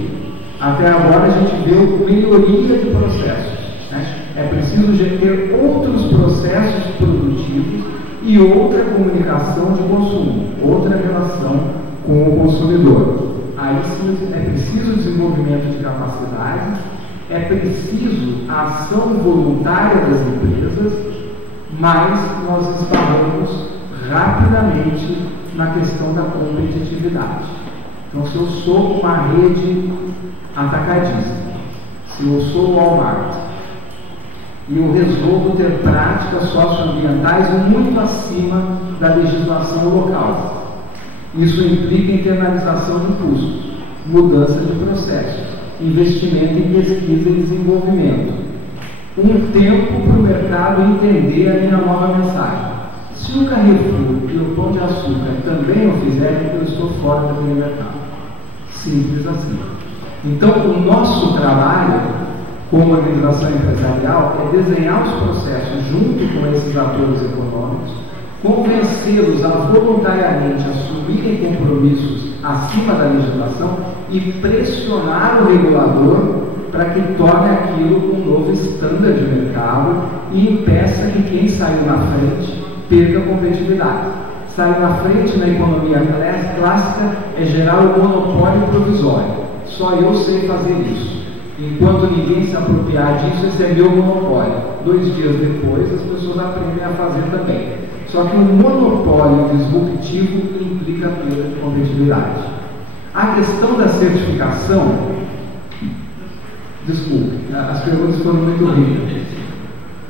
Até agora a gente viu melhoria de processos. Né? É preciso ter outros processos produtivos e outra comunicação de consumo, outra relação com o consumidor. Aí sim é preciso desenvolvimento de capacidade, é preciso a ação voluntária das empresas, mas nós esbarramos rapidamente na questão da competitividade. Então, se eu sou uma rede atacadista, se eu sou o Walmart, e eu resolvo ter práticas socioambientais muito acima da legislação local, isso implica internalização de custos, mudança de processos, investimento em pesquisa e desenvolvimento, um tempo para o mercado entender a minha nova mensagem. Se o Carrefour e o Pão de Açúcar também o fizerem, eu estou fora daquele mercado. Simples assim. Então, o nosso trabalho como organização empresarial é desenhar os processos junto com esses atores econômicos, convencê-los a voluntariamente assumirem compromissos acima da legislação e pressionar o regulador para que torne aquilo um novo estándar de mercado e impeça que quem saiu na frente perca competitividade. Sair na frente na economia clássica é gerar o monopólio provisório. Só eu sei fazer isso. Enquanto ninguém se apropriar disso, esse é meu monopólio. 2 dias depois, as pessoas aprendem a fazer também. Só que o monopólio disruptivo implica perda de competitividade. A questão da certificação, desculpe, as perguntas foram muito ricas.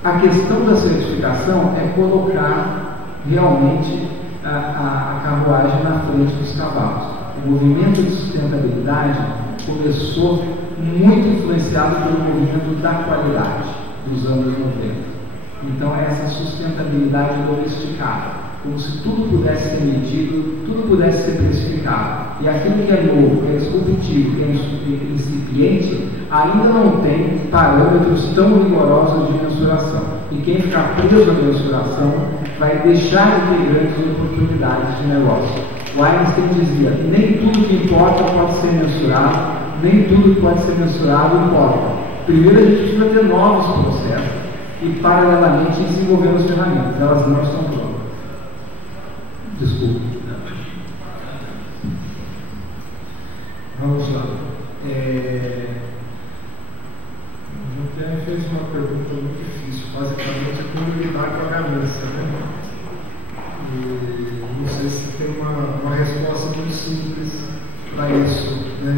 A questão da certificação é colocar realmente a carruagem na frente dos cavalos. O movimento de sustentabilidade começou muito influenciado pelo movimento da qualidade dos anos 90. Então, essa sustentabilidade domesticada, como se tudo pudesse ser medido, tudo pudesse ser precificado. E aquilo que é novo, que é disruptivo, que é incipiente, ainda não tem parâmetros tão rigorosos de mensuração. E quem ficar preso à mensuração vai deixar de ter grandes oportunidades de negócio. O Einstein dizia, nem tudo que importa pode ser mensurado, nem tudo que pode ser mensurado importa. Primeiro a gente precisa ter novos processos e paralelamente desenvolver as ferramentas, elas não estão prontas. Desculpe. Vamos lá. O Jean fez uma pergunta muito difícil, basicamente é como lidar com a ganância, né? E não sei se tem uma resposta muito simples para isso, né?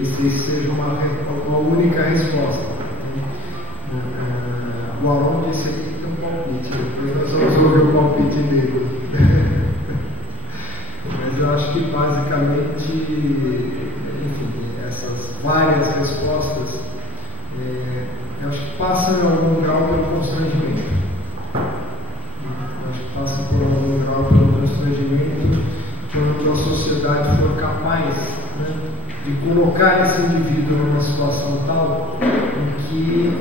E se seja uma única resposta. O Aron disse aqui que tem um palpite, depois nós vamos ouvir o palpite dele. Mas eu acho que basicamente, enfim, essas várias respostas, eu acho que passam em algum grau pelo constrangimento. Eu acho que passa por algum grau pelo constrangimento quando a sociedade for capaz, né, de colocar esse indivíduo numa situação tal em que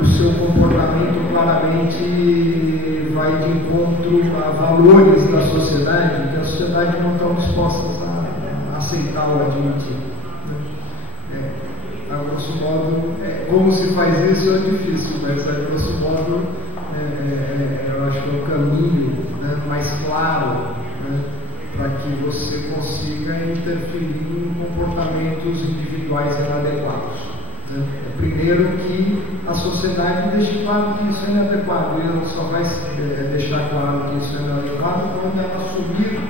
o seu comportamento claramente vai de encontro a valores da sociedade que a sociedade não está disposta a aceitar ou admitir. Né? A grosso modo, como se faz isso é difícil, mas a grosso modo eu acho que é o caminho, né, mais claro, né, para que você consiga interferir em comportamentos individuais inadequados. Né? Primeiro que a sociedade deixe claro que isso é inadequado, e ela só vai deixar claro que isso é inadequado quando ela assumir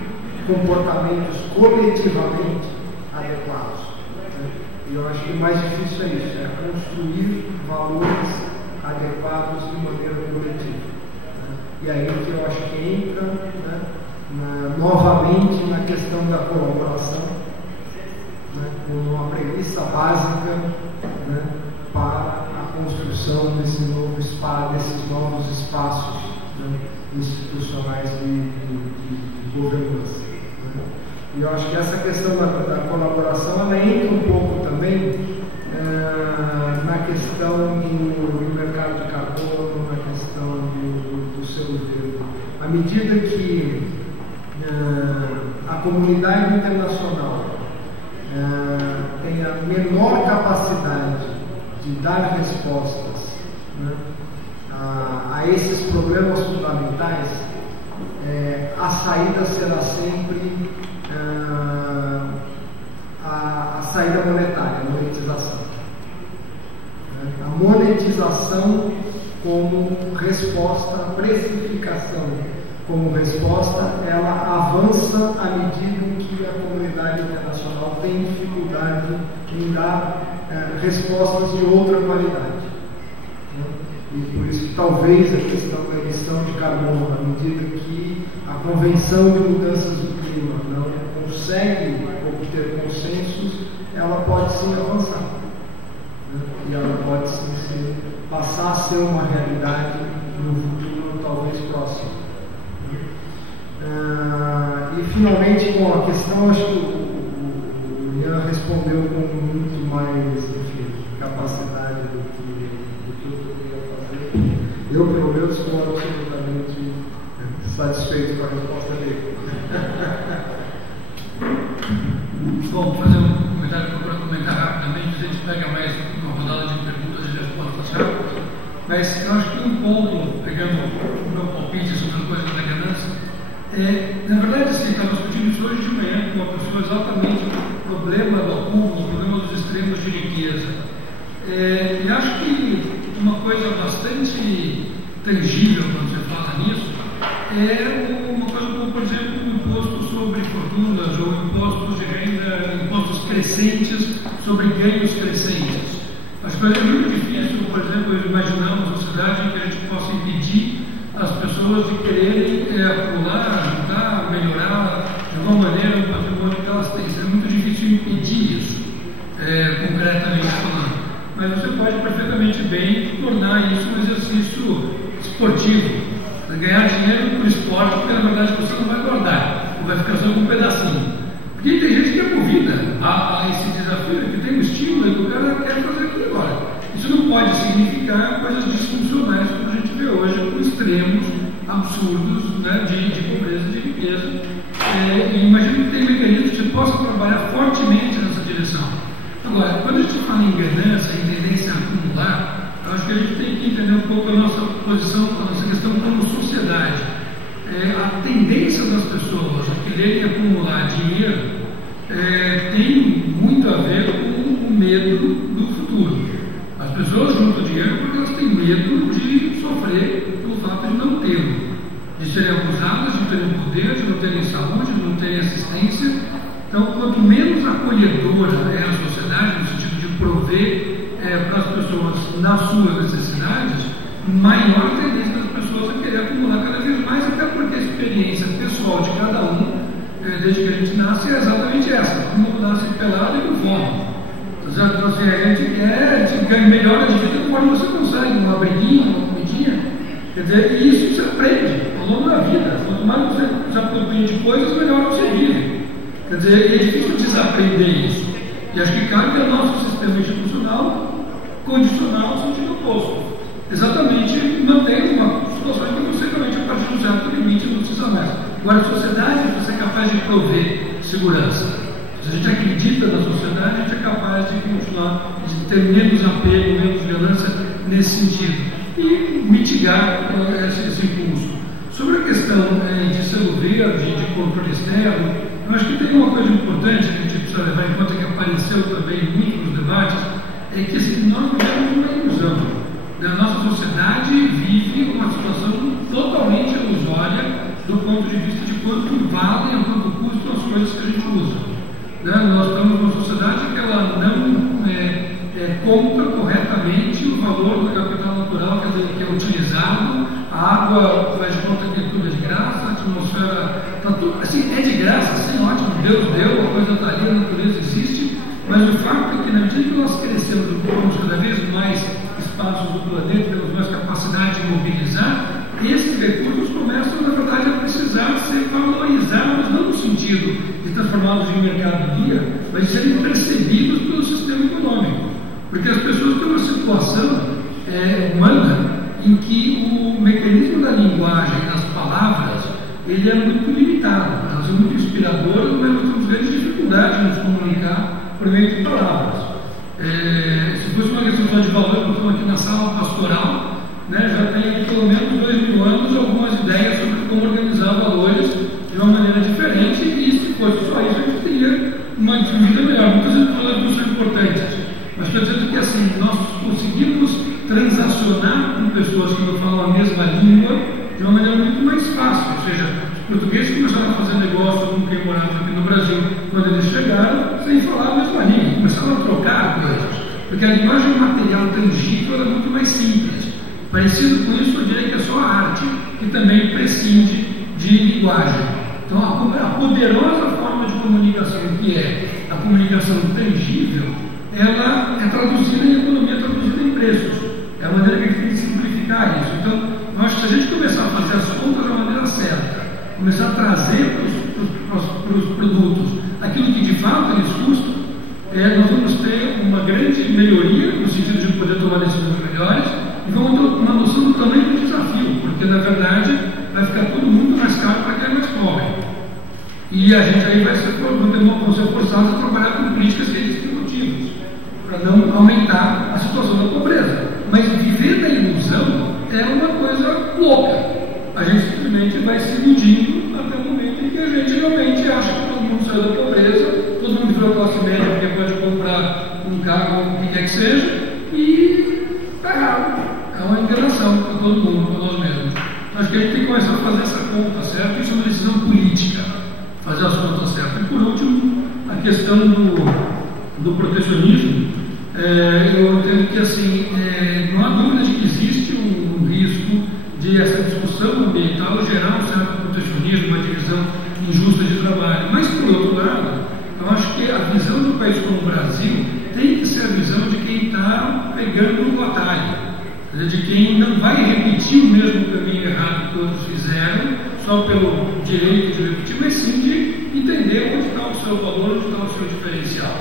comportamentos coletivamente adequados. E eu acho que o mais difícil é isso, é construir valores adequados de maneira coletiva. E aí que eu acho que entra, novamente na questão da colaboração, como uma premissa básica, para a construção desse novo espaço, desses novos espaços institucionais de governança. E eu acho que essa questão da colaboração, ela entra um pouco também na questão do mercado de carbono, na questão do selo verde. À medida que a comunidade internacional tem a menor capacidade de dar respostas a esses problemas fundamentais, a saída será sempre a saída monetária, a monetização. A monetização como resposta, a precificação como resposta, ela avança à medida em que a comunidade internacional tem dificuldade em dar respostas de outra qualidade. E por isso que talvez a questão da emissão de carbono, à medida que a Convenção de Mudanças do Clima não consegue obter consensos, ela pode sim avançar. E ela pode sim passar a ser uma realidade no futuro talvez próximo. E finalmente, com a questão, acho que o Ian respondeu com muito mais, enfim, capacidade do que eu poderia fazer. Eu, pelo menos, estou absolutamente satisfeito com a resposta dele. Bom, vou fazer um comentário para comentar rapidamente, a gente pega mais uma rodada de perguntas e respostas rápidas, mas eu acho que um ponto, pegando o meu palpite sobre a coisa da ganância, na verdade, sim, estava discutindo isso hoje de manhã com uma pessoa exatamente o problema do acúmulo, o problema dos extremos de riqueza. E acho que uma coisa bastante tangível quando você fala nisso é uma coisa como, por exemplo, o imposto sobre fortunas ou impostos de renda, impostos crescentes sobre ganhos crescentes. Acho que é muito difícil, por exemplo, imaginar uma sociedade em que a gente possa impedir as pessoas de quererem acumular, ajudar, melhorar de alguma maneira o patrimônio que elas têm. Seria muito difícil impedir isso, concretamente falando. Mas você pode perfeitamente bem tornar isso um exercício esportivo. Ganhar dinheiro por esporte, porque na verdade você não vai guardar, ou vai ficar só com um pedacinho. Porque tem gente que é movida a esse desafio, que tem um estímulo e que o cara quer fazer aquilo agora. Isso não pode significar coisas disfuncionais como a gente vê hoje, com extremos absurdos, de pobreza e de riqueza. Imagino que tem mecanismos que possam trabalhar fortemente nessa direção. Agora, quando a gente fala em ganância, em tendência a acumular, eu acho que a gente tem que entender um pouco a nossa posição, a nossa questão como sociedade. A tendência das pessoas a quererem acumular dinheiro tem muito a ver com o medo do futuro. As pessoas juntam dinheiro porque elas têm medo de sofrer pelo fato de não tê-lo, de serem abusadas, de terem poder, de não terem saúde, de não terem assistência. Então, quanto menos acolhedora é a sociedade, no sentido de prover para as pessoas nas suas necessidades, maior a tendência das pessoas a querer acumular cada vez mais, até porque a experiência pessoal de cada um, desde que a gente nasce, é exatamente essa. Todo mundo nasce pelado e com fome. Então, assim, a gente ganha melhor de vida conforme você consegue, uma briguinha, uma comidinha. Quer dizer, e isso você aprende ao longo da vida. Quanto mais você se apropria de coisas, melhor você vive. Quer dizer, é difícil desaprender isso. E acho que cabe ao nosso sistema institucional condicionar o sentido oposto. Exatamente manter uma situação em que você realmente, a partir de um certo limite, não precisa mais. Agora, a sociedade precisa ser capaz de prover segurança. Se a gente acredita na sociedade, a gente é capaz de continuar, de ter menos apego, menos violência nesse sentido. E mitigar esse impulso. Sobre a questão de selo verde, de controle externo, eu acho que tem uma coisa importante que a gente precisa levar em conta, que apareceu também muito nos debates, é que nós vivemos uma ilusão. A nossa sociedade vive uma situação totalmente ilusória do ponto de vista de quanto valem, quanto custa a água faz de conta que tudo é de graça, a atmosfera está tudo, assim, é de graça, sim, ótimo, Deus deu, a coisa está ali, a natureza existe, mas o fato é que na medida que nós crescemos, ocupamos cada vez mais espaços do planeta, temos mais capacidade de mobilizar, esses recursos começam, na verdade, a precisar ser valorizados, não no sentido de transformá-los em mercadoria, mas de serem percebidos pelo sistema econômico. Porque as pessoas têm uma situação humana em que o mecanismo da linguagem, das palavras, ele é muito limitado. Elas são muito inspiradoras, mas nós temos grandes dificuldades de nos comunicar por meio de palavras. Se fosse uma questão só de valor, nós estamos aqui na sala pastoral, né, já tem pelo menos 2000 anos algumas ideias sobre como organizar valores de uma maneira diferente, e se fosse só isso, a gente teria uma vida melhor. Muitas vezes todas não são importantes, mas estou dizendo que assim, nós conseguimos transacionar com pessoas que não falam a mesma língua de uma maneira muito mais fácil. Ou seja, os portugueses começaram a fazer negócio com quem morava aqui no Brasil quando eles chegaram, sem falar a mesma língua, começaram a trocar coisas, porque a linguagem material tangível é muito mais simples. Parecido com isso, eu diria que é só a arte que também prescinde de linguagem. Então, a poderosa forma de comunicação, que é a comunicação tangível, ela é traduzida em economia, traduzida em preços. É a maneira que a gente tem de simplificar isso. Então, eu acho que se a gente começar a fazer as contas de uma maneira certa, começar a trazer para os produtos aquilo que de fato eles custam, nós vamos ter uma grande melhoria no sentido de poder tomar decisões melhores, e vamos ter uma noção do tamanho do desafio, porque na verdade vai ficar todo mundo mais caro para quem é mais pobre. E a gente aí vai ser forçados a trabalhar com políticas redistributivas, para não aumentar a situação da pobreza. Mas viver da ilusão é uma coisa louca. A gente simplesmente vai se iludindo até o momento em que a gente realmente acha que todo mundo saiu da pobreza, todo mundo virou classe média porque pode comprar um carro, o que quer que seja, e está errado. É uma enganação para todo mundo, para nós mesmos. Então, acho que a gente tem que começar a fazer essa conta certa, isso é uma decisão política, fazer as contas certas. E por último, a questão do protecionismo, eu entendo que assim, não há dúvida de que existe um risco de essa discussão ambiental gerar um certo protecionismo, uma divisão injusta de trabalho. Mas, por outro lado, eu acho que a visão do país como o Brasil tem que ser a visão de quem está pegando o atalho, de quem não vai repetir o mesmo caminho errado que outros fizeram, só pelo direito de repetir, mas sim de entender onde está o seu valor, onde está o seu diferencial.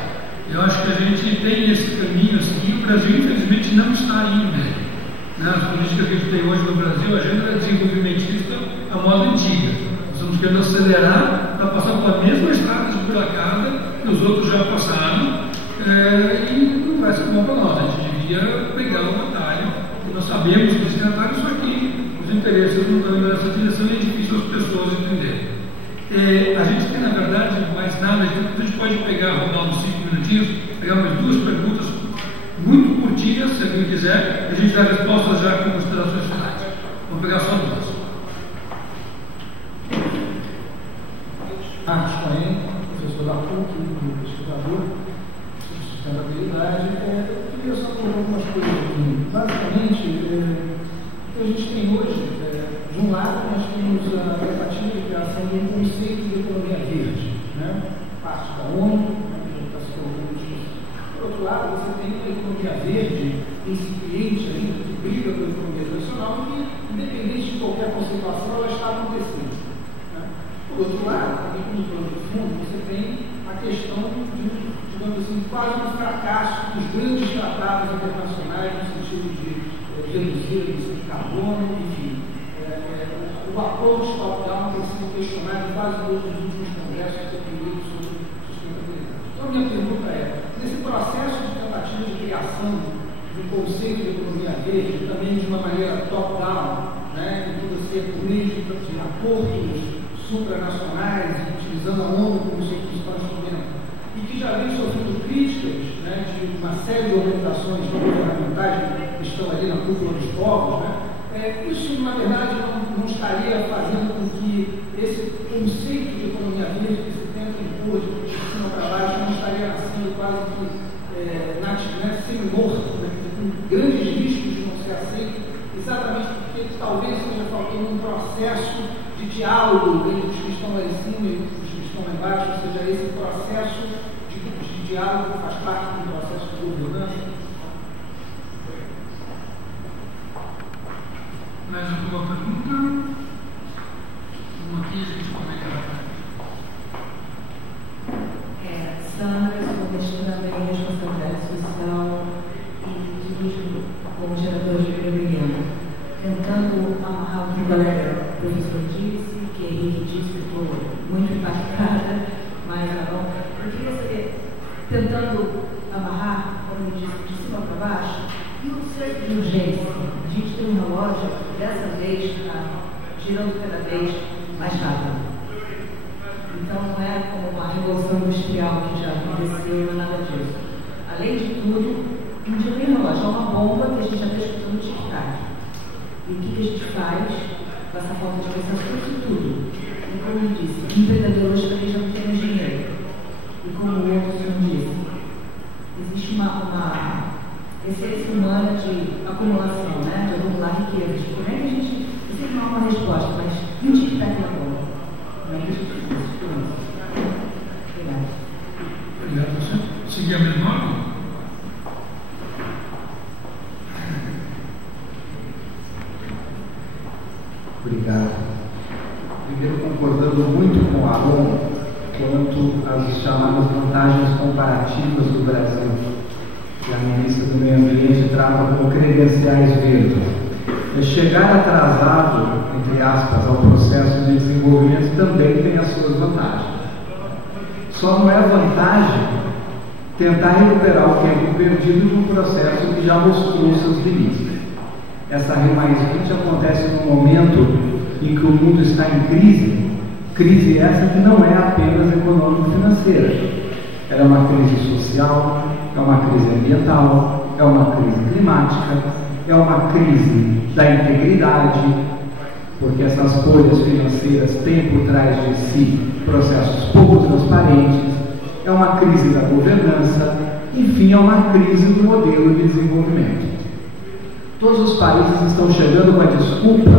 Eu acho que a gente tem esse caminho assim, e o Brasil, infelizmente, não está indo nele. As políticas que a gente tem hoje no Brasil, a agenda é desenvolvimentista à moda antiga. Nós estamos querendo acelerar para passar pela mesma estrada esburacada que os outros já passaram, e não vai ser bom para nós. A gente devia pegar um atalho, e nós sabemos que esse atalho, só que os interesses não estão indo nessa direção e é difícil as pessoas entenderem. A gente tem, na verdade, mais nada, a gente pode pegar, rodar uns 5 minutinhos, pegar umas 2 perguntas muito curtinhas, se alguém quiser, a gente dá respostas já com considerações finais. Vamos pegar só 2. Marcos Cohen, professor da PUC, pesquisador sobre sustentabilidade. Eu queria só colocar algumas coisas aqui. Basicamente, o que a gente tem hoje, de um lado, nós temos a tentativa de criação de um conceito de economia verde, né? Parte da ONU, que está se colocando disso. Por outro lado, você tem uma economia verde incipiente ainda, que briga com a economia tradicional, que, independente de qualquer conceituação, ela está acontecendo. Né? Por outro lado, também como plano de fundo, você tem a questão de, digamos assim, quase um fracasso dos grandes tratados internacionais no sentido de reduzir a emissão de carbono, enfim. O approach top-down tem sido questionado em quase todos os últimos congressos que têm feito sobre sustentabilidade. Então, a minha pergunta é, nesse processo de tentativa de criação de um conceito de economia verde, também de uma maneira top-down, né, em que você, por meio de acordos supranacionais, utilizando a ONU como seu principal instrumento, e que já vem sofrendo críticas, né, de uma série de organizações não governamentais que estão ali na cúpula dos povos, né, isso, na verdade, não estaria fazendo com que esse conceito de economia verde que se tenta impor de cima para baixo não estaria nascendo quase que semi-morto, com grandes riscos de não ser aceito, exatamente porque talvez seja como um processo de diálogo entre os que estão lá em cima e os que estão lá embaixo, ou seja, esse processo de diálogo faz parte do processo de governança. Mais alguma pergunta? Aqui a gente comenta. Sandra, sou gestora em responsabilidade social e dirijo como gerador de programa, tentando amarrar o que o colega professor disse, que Henrique disse que estou muito impactada, mas eu queria saber, tentando amarrar, como ele disse, de cima para baixo, e o ser de urgência. A gente tem uma loja que dessa vez está girando cada vez mais rápido. Então não é como uma revolução industrial que já aconteceu, não é nada disso. Além de tudo, um dia vem relógio, é uma bomba que a gente já está escutando tic-tac. E o que a gente faz com essa falta de pensamento? Isso tudo. E como eu disse, o empreendedor hoje também já não tem mais dinheiro. E como o outro senhor disse, existe uma essência humana de acumulação, né? De acumular riquezas. Como é que a gente... Eu sei que não há uma resposta, mas e o tic-tac na bomba? Como é que a gente faz isso? Obrigada. Obrigado. Seguir a memória? Obrigado. Primeiro, concordando muito com o Aron quanto às chamadas vantagens comparativas do Brasil, que a ministra do Meio Ambiente trata como credenciais verdes. Chegar atrasado, entre aspas, ao processo de desenvolvimento também tem as suas vantagens. Só não é vantagem tentar recuperar o tempo perdido de um processo que já mostrou seus limites. Essa R+20 acontece num momento em que o mundo está em crise essa que não é apenas econômico-financeira. Ela é uma crise social, é uma crise ambiental, é uma crise climática, é uma crise da integridade, porque essas bolhas financeiras têm por trás de si processos pouco transparentes, é uma crise da governança, enfim, é uma crise do modelo de desenvolvimento. Todos os países estão chegando com a desculpa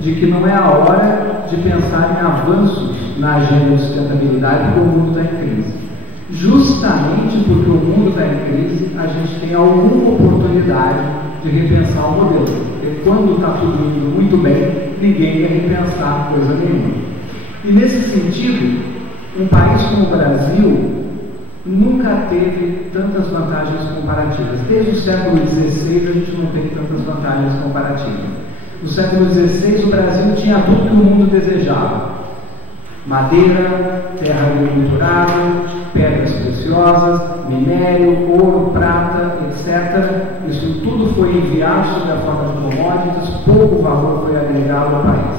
de que não é a hora de pensar em avanços na agenda de sustentabilidade porque o mundo está em crise. Justamente porque o mundo está em crise, a gente tem alguma oportunidade de repensar o modelo. Porque quando está tudo indo muito bem, ninguém quer repensar coisa nenhuma. E nesse sentido, um país como o Brasil nunca teve tantas vantagens comparativas. Desde o século XVI a gente não tem tantas vantagens comparativas. No século XVI o Brasil tinha tudo que o mundo desejava: madeira, terra agriculturável, pedras preciosas, minério, ouro, prata, etc. Isso tudo foi enviado sob a forma de commodities, pouco valor foi agregado ao país.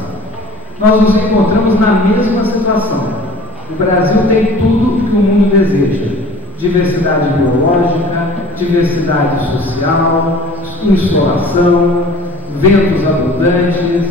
Nós nos encontramos na mesma situação. O Brasil tem tudo que o mundo deseja: diversidade biológica, diversidade social, insolação, ventos abundantes,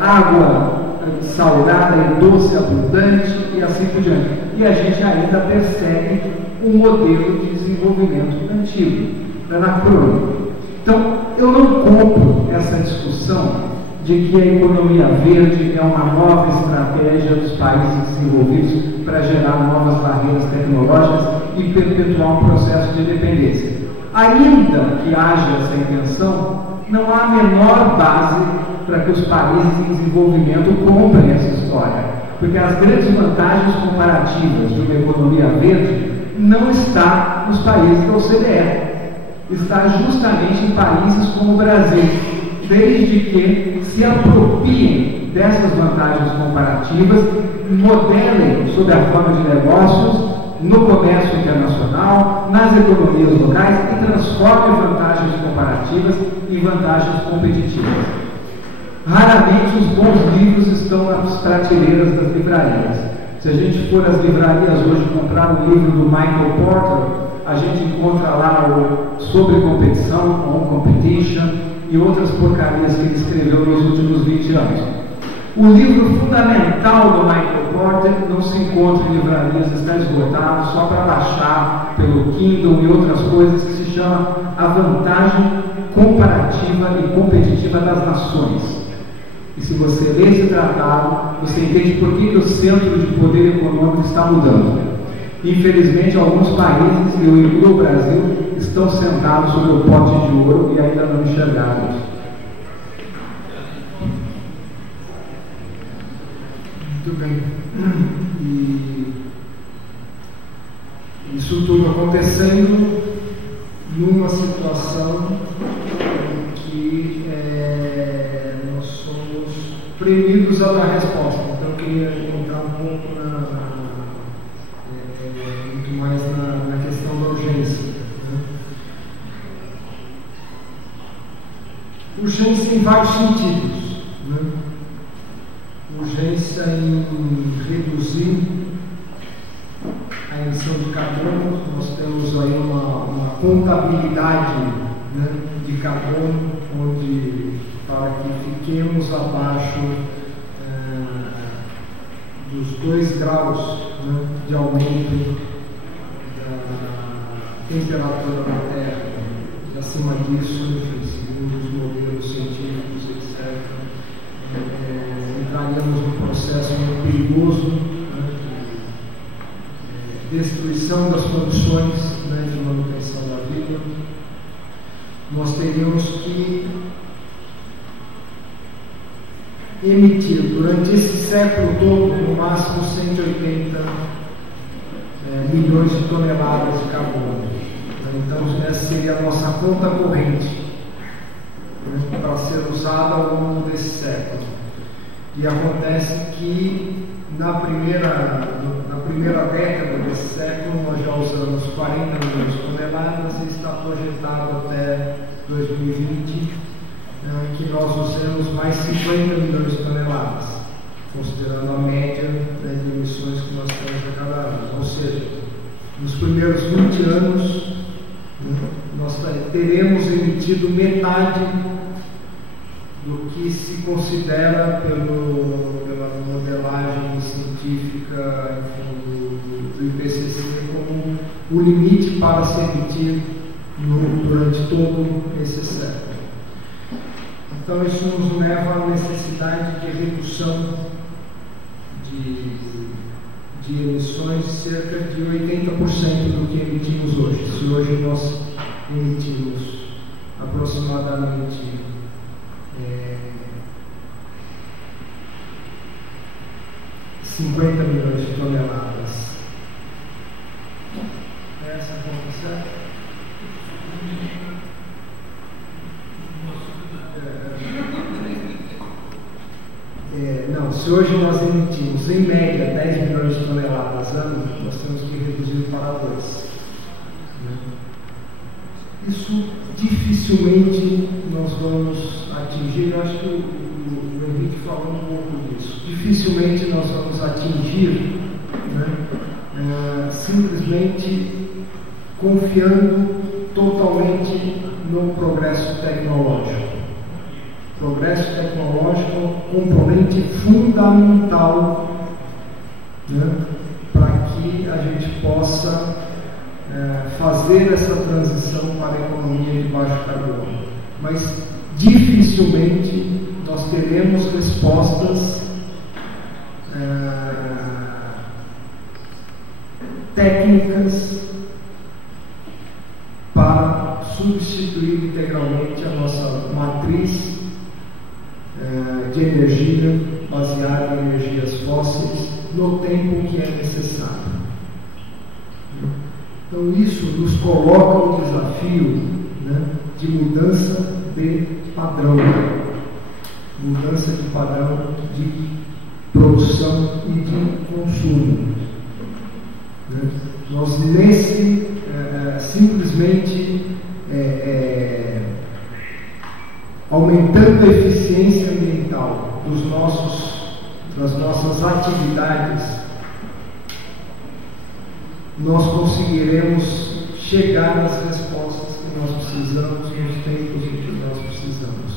água salgada e doce abundante e assim por diante. E a gente ainda persegue um modelo de desenvolvimento antigo, anacrônico. Então, eu não compro essa discussão de que a economia verde é uma nova estratégia dos países desenvolvidos para gerar novas barreiras tecnológicas e perpetuar um processo de dependência. Ainda que haja essa intenção, não há a menor base para que os países em desenvolvimento comprem essa história, porque as grandes vantagens comparativas de uma economia verde não está nos países da OCDE, está justamente em países como o Brasil, desde que se apropriem dessas vantagens comparativas, modelem sob a forma de negócios no comércio internacional, nas economias locais e transformem vantagens comparativas em vantagens competitivas. Raramente os bons livros estão nas prateleiras das livrarias. Se a gente for às livrarias hoje comprar um livro do Michael Porter, a gente encontra lá o Sobre Competição, On Competition, e outras porcarias que ele escreveu nos últimos 20 anos. O livro fundamental do Michael Porter não se encontra em livrarias, está esgotado, só para baixar pelo Kindle e outras coisas, que se chama A Vantagem Comparativa e Competitiva das Nações. E se você lê esse tratado, você entende por que o centro de poder econômico está mudando. Infelizmente, alguns países, e eu incluo o Brasil, estão sentados sobre o pote de ouro e ainda não enxergaram isso. Muito bem. E isso tudo acontecendo numa situação em que nós somos premidos a dar resposta. Então eu queria entrar um pouco muito mais na questão da urgência. Né? Urgência em vários sentidos. Né? Urgência em reduzir a emissão de carbono. Nós temos aí uma contabilidade, né, de carbono, onde para que fiquemos abaixo dos 2 graus, né, de aumento da temperatura da Terra. E acima disso, enfim, segundo os modelos científicos, etc., entraríamos num processo muito perigoso, né, de destruição das condições, né, de manutenção da vida. Nós teríamos que emitir durante esse século todo no máximo 180 milhões de toneladas de carbono. Então essa seria a nossa conta corrente, né, para ser usada ao longo desse século. E acontece que na primeira década desse século nós já usamos 40 milhões de toneladas e está projetado até 2020 que nós usemos mais 50 milhões de toneladas, considerando a média, né, de emissões que nós temos a cada ano. Ou seja, nos primeiros 20 anos, né, nós teremos emitido metade do que se considera pela modelagem científica, enfim, do IPCC como o limite para se emitir durante todo esse século. Então isso nos leva à necessidade de redução de emissões de cerca de 80% do que emitimos hoje. Se hoje nós emitimos aproximadamente 50 milhões de toneladas. Essa conta certa? Não, se hoje nós emitimos em média 10 milhões de toneladas ano, nós temos que reduzir para 2. Isso dificilmente nós vamos atingir. Eu acho que o Henrique falou um pouco disso. Dificilmente nós vamos atingir, né, simplesmente confiando totalmente no progresso tecnológico. Progresso tecnológico é um componente fundamental, né, para que a gente possa fazer essa transição para a economia de baixo carbono. Mas dificilmente nós teremos respostas técnicas para substituir integralmente a nossa matriz de energia baseada em energias fósseis no tempo que é necessário. Então isso nos coloca o desafio, né, de mudança de padrão, mudança de padrão de produção e de consumo. Né? Nós simplesmente aumentando a eficiência ambiental das nossas atividades, nós conseguiremos chegar nas respostas que nós precisamos nos tempos em que nós precisamos.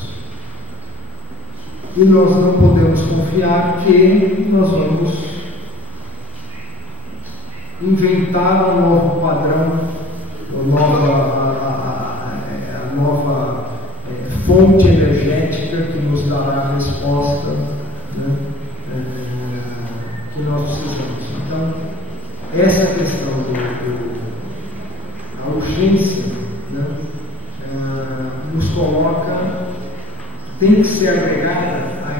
E nós não podemos confiar que nós vamos inventar um novo padrão, a nova fonte energética que nos dará a resposta, né, que nós precisamos. Então, essa questão da urgência, né, nos coloca, tem que ser agregada a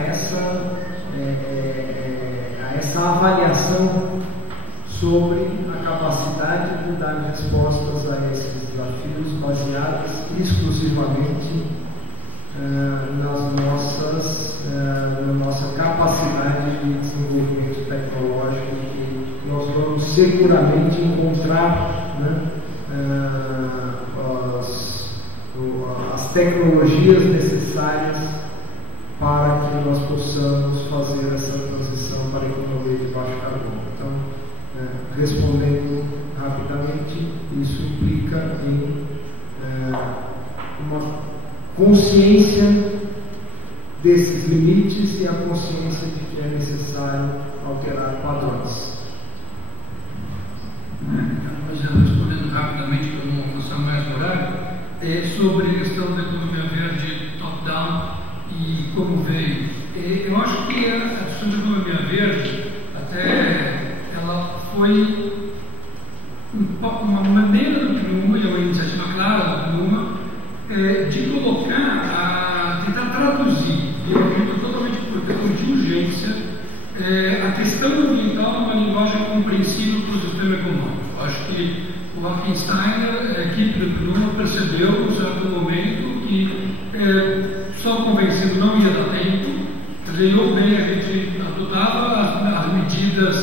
essa avaliação sobre a capacidade de dar respostas a esses desafios baseadas exclusivamente na nossa capacidade de desenvolvimento tecnológico, que nós vamos seguramente encontrar, né, as tecnologias necessárias para que nós possamos fazer essa transição para a economia de baixo carbono. Então, respondendo rapidamente, isso implica em uma consciência desses limites e a consciência de que é necessário alterar padrões. Mas respondendo rapidamente, para não passar mais o horário, sobre a questão da economia verde top-down e como veio. Eu acho que a discussão da economia verde, até ela foi uma maneira do PNUMA, e é uma iniciativa clara do PNUMA, de colocar, tentar traduzir, e eu acredito totalmente por questão de urgência, a questão ambiental numa linguagem compreensível para o sistema econômico. Eu acho que o Hackenstein, a equipe do PNUMA, percebeu, em certo momento, que só convencido não ia dar tempo, quer dizer, ou bem a gente adotava as medidas,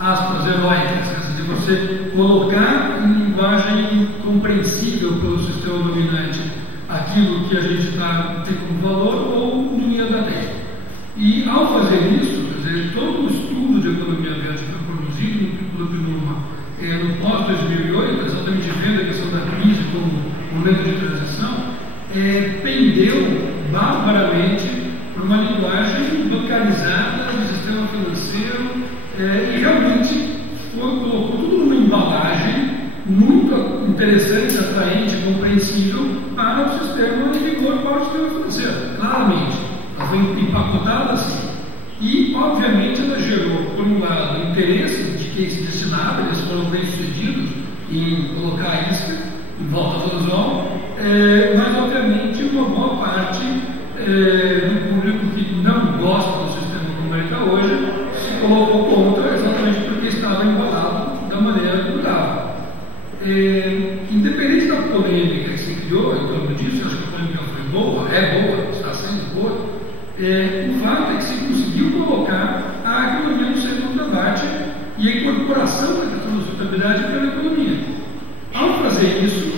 aspas, heróicas, de você colocar em linguagem compreensível pelo sistema dominante aquilo que a gente está tendo como valor, ou não ia dar tempo. E ao fazer isso, quer dizer, todo o estudo de economia verde que foi produzido no PNUMA no pós-2008, exatamente vendo a questão da crise como momento de transição, pendeu barbaramente para uma linguagem bancarizada do sistema financeiro e realmente colocou tudo numa embalagem muito interessante, atraente, compreensível para o sistema de vigor, para o sistema financeiro. Claramente, ela foi empacotada assim. E, obviamente, ela gerou, por um lado, o interesse de quem se destinava, eles foram bem-sucedidos em colocar a isca em volta do anzol, mas, obviamente, uma boa parte do público que não gosta do sistema como ele está hoje se colocou contra, exatamente porque estava embalado da maneira como estava. Independente da polêmica que se criou em torno disso, acho que a polêmica foi boa, está sendo boa, o fato é que se conseguiu colocar a economia no centro do debate e a incorporação da questão da sustentabilidade pela economia. Ao fazer isso,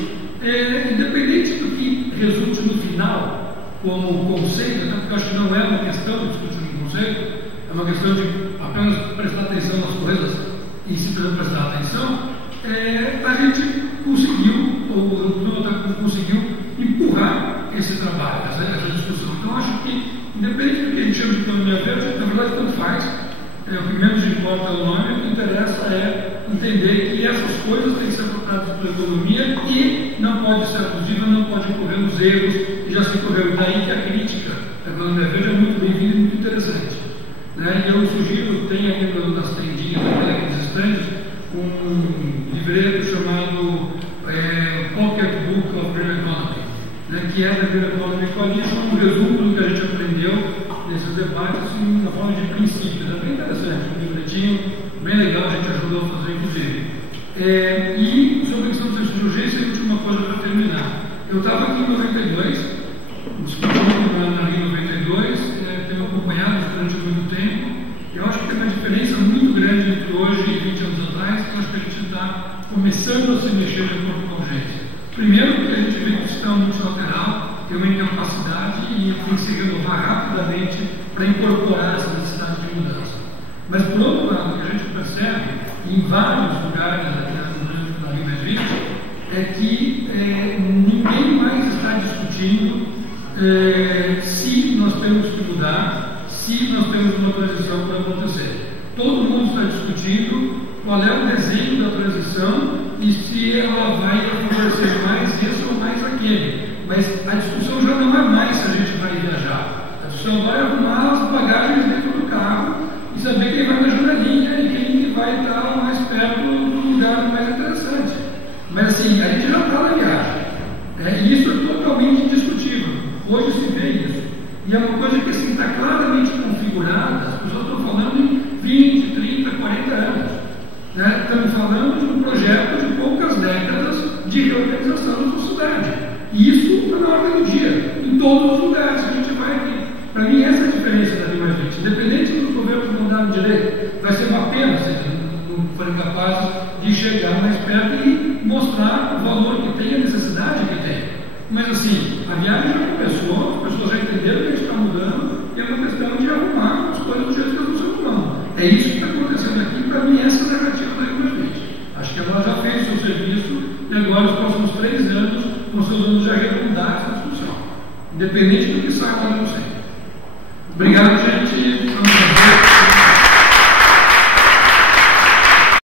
independente do que resulte no final como conceito, até porque eu acho que não é uma questão de discutir um conceito, é uma questão de apenas prestar atenção nas coisas e se prestar atenção, a gente conseguiu, ou o PNUMA conseguiu empurrar esse trabalho, essa discussão. Então, acho que, independente do que a gente chama de economia verde, na verdade, tanto faz, o que menos importa é o nome, o que interessa é entender que essas coisas têm que ser tratadas pela economia e não pode ser abusível, não pode ocorrer os erros, e já se correu daí que a crítica da economia verde é muito bem-vinda e muito interessante. E eu sugiro, tem aqui nas tendinhas, naqueles estandes, um livreto chamado Pocket Book of Green Economy, que é da Green Economy Coalition, um resumo do que a gente aprendeu nesses debates, assim, na forma de princípios. É bem interessante, um livretinho bem legal, a gente ajudou a fazer, inclusive. E sobre a questão do serviço de urgência, a última coisa para terminar. Eu estava aqui em 92, discutindo na linha 92, tenho acompanhado durante muito tempo. Eu acho que tem uma diferença muito grande entre hoje e 20 anos atrás, que eu acho que a gente está começando a se mexer de acordo com a urgência. Primeiro, porque a gente vê que o sistema multilateral tem uma incapacidade e tem que se renovar rapidamente para incorporar essa necessidade de mudança. Mas, por outro lado, o que a gente percebe em vários lugares aqui na Rio 20 é que ninguém mais está discutindo se nós temos que mudar, se nós temos uma transição para acontecer. Todo mundo está discutindo qual é o desenho da transição e se ela vai favorecer mais esse ou mais aquele. mas a discussão já não é mais se a gente vai viajar. A discussão agora é arrumar as bagagens dentro do carro e saber quem vai na janelinha e quem vai estar mais perto do lugar mais interessante. Mas assim, a gente já está na viagem. E isso é totalmente indiscutível. Hoje se vê isso. E é uma coisa que assim, está claramente configurada. As pessoas estão falando em 20, 30, 40 anos. Estamos falando de um projeto de poucas décadas de reorganização da sociedade. E isso está na ordem do dia, em todos os lugares que a gente vai aqui. Para mim, essa é a diferença da Lima-20. Independente dos governos não darem direito, vai ser uma pena se não forem capazes de chegar mais perto e mostrar o valor que tem, a necessidade que tem. Mas assim, a viagem já começou, as pessoas já entenderam que a gente está mudando, e é uma questão de arrumar as coisas do jeito que elas não são humanas. É isso que está acontecendo aqui, para mim, essa é a narrativa da Lima-20. Acho que ela já fez o seu serviço, e agora, os próximos 3 anos, vão ser os anos de arredondar essa discussão, independente do que saia lá no centro. Obrigado, gente.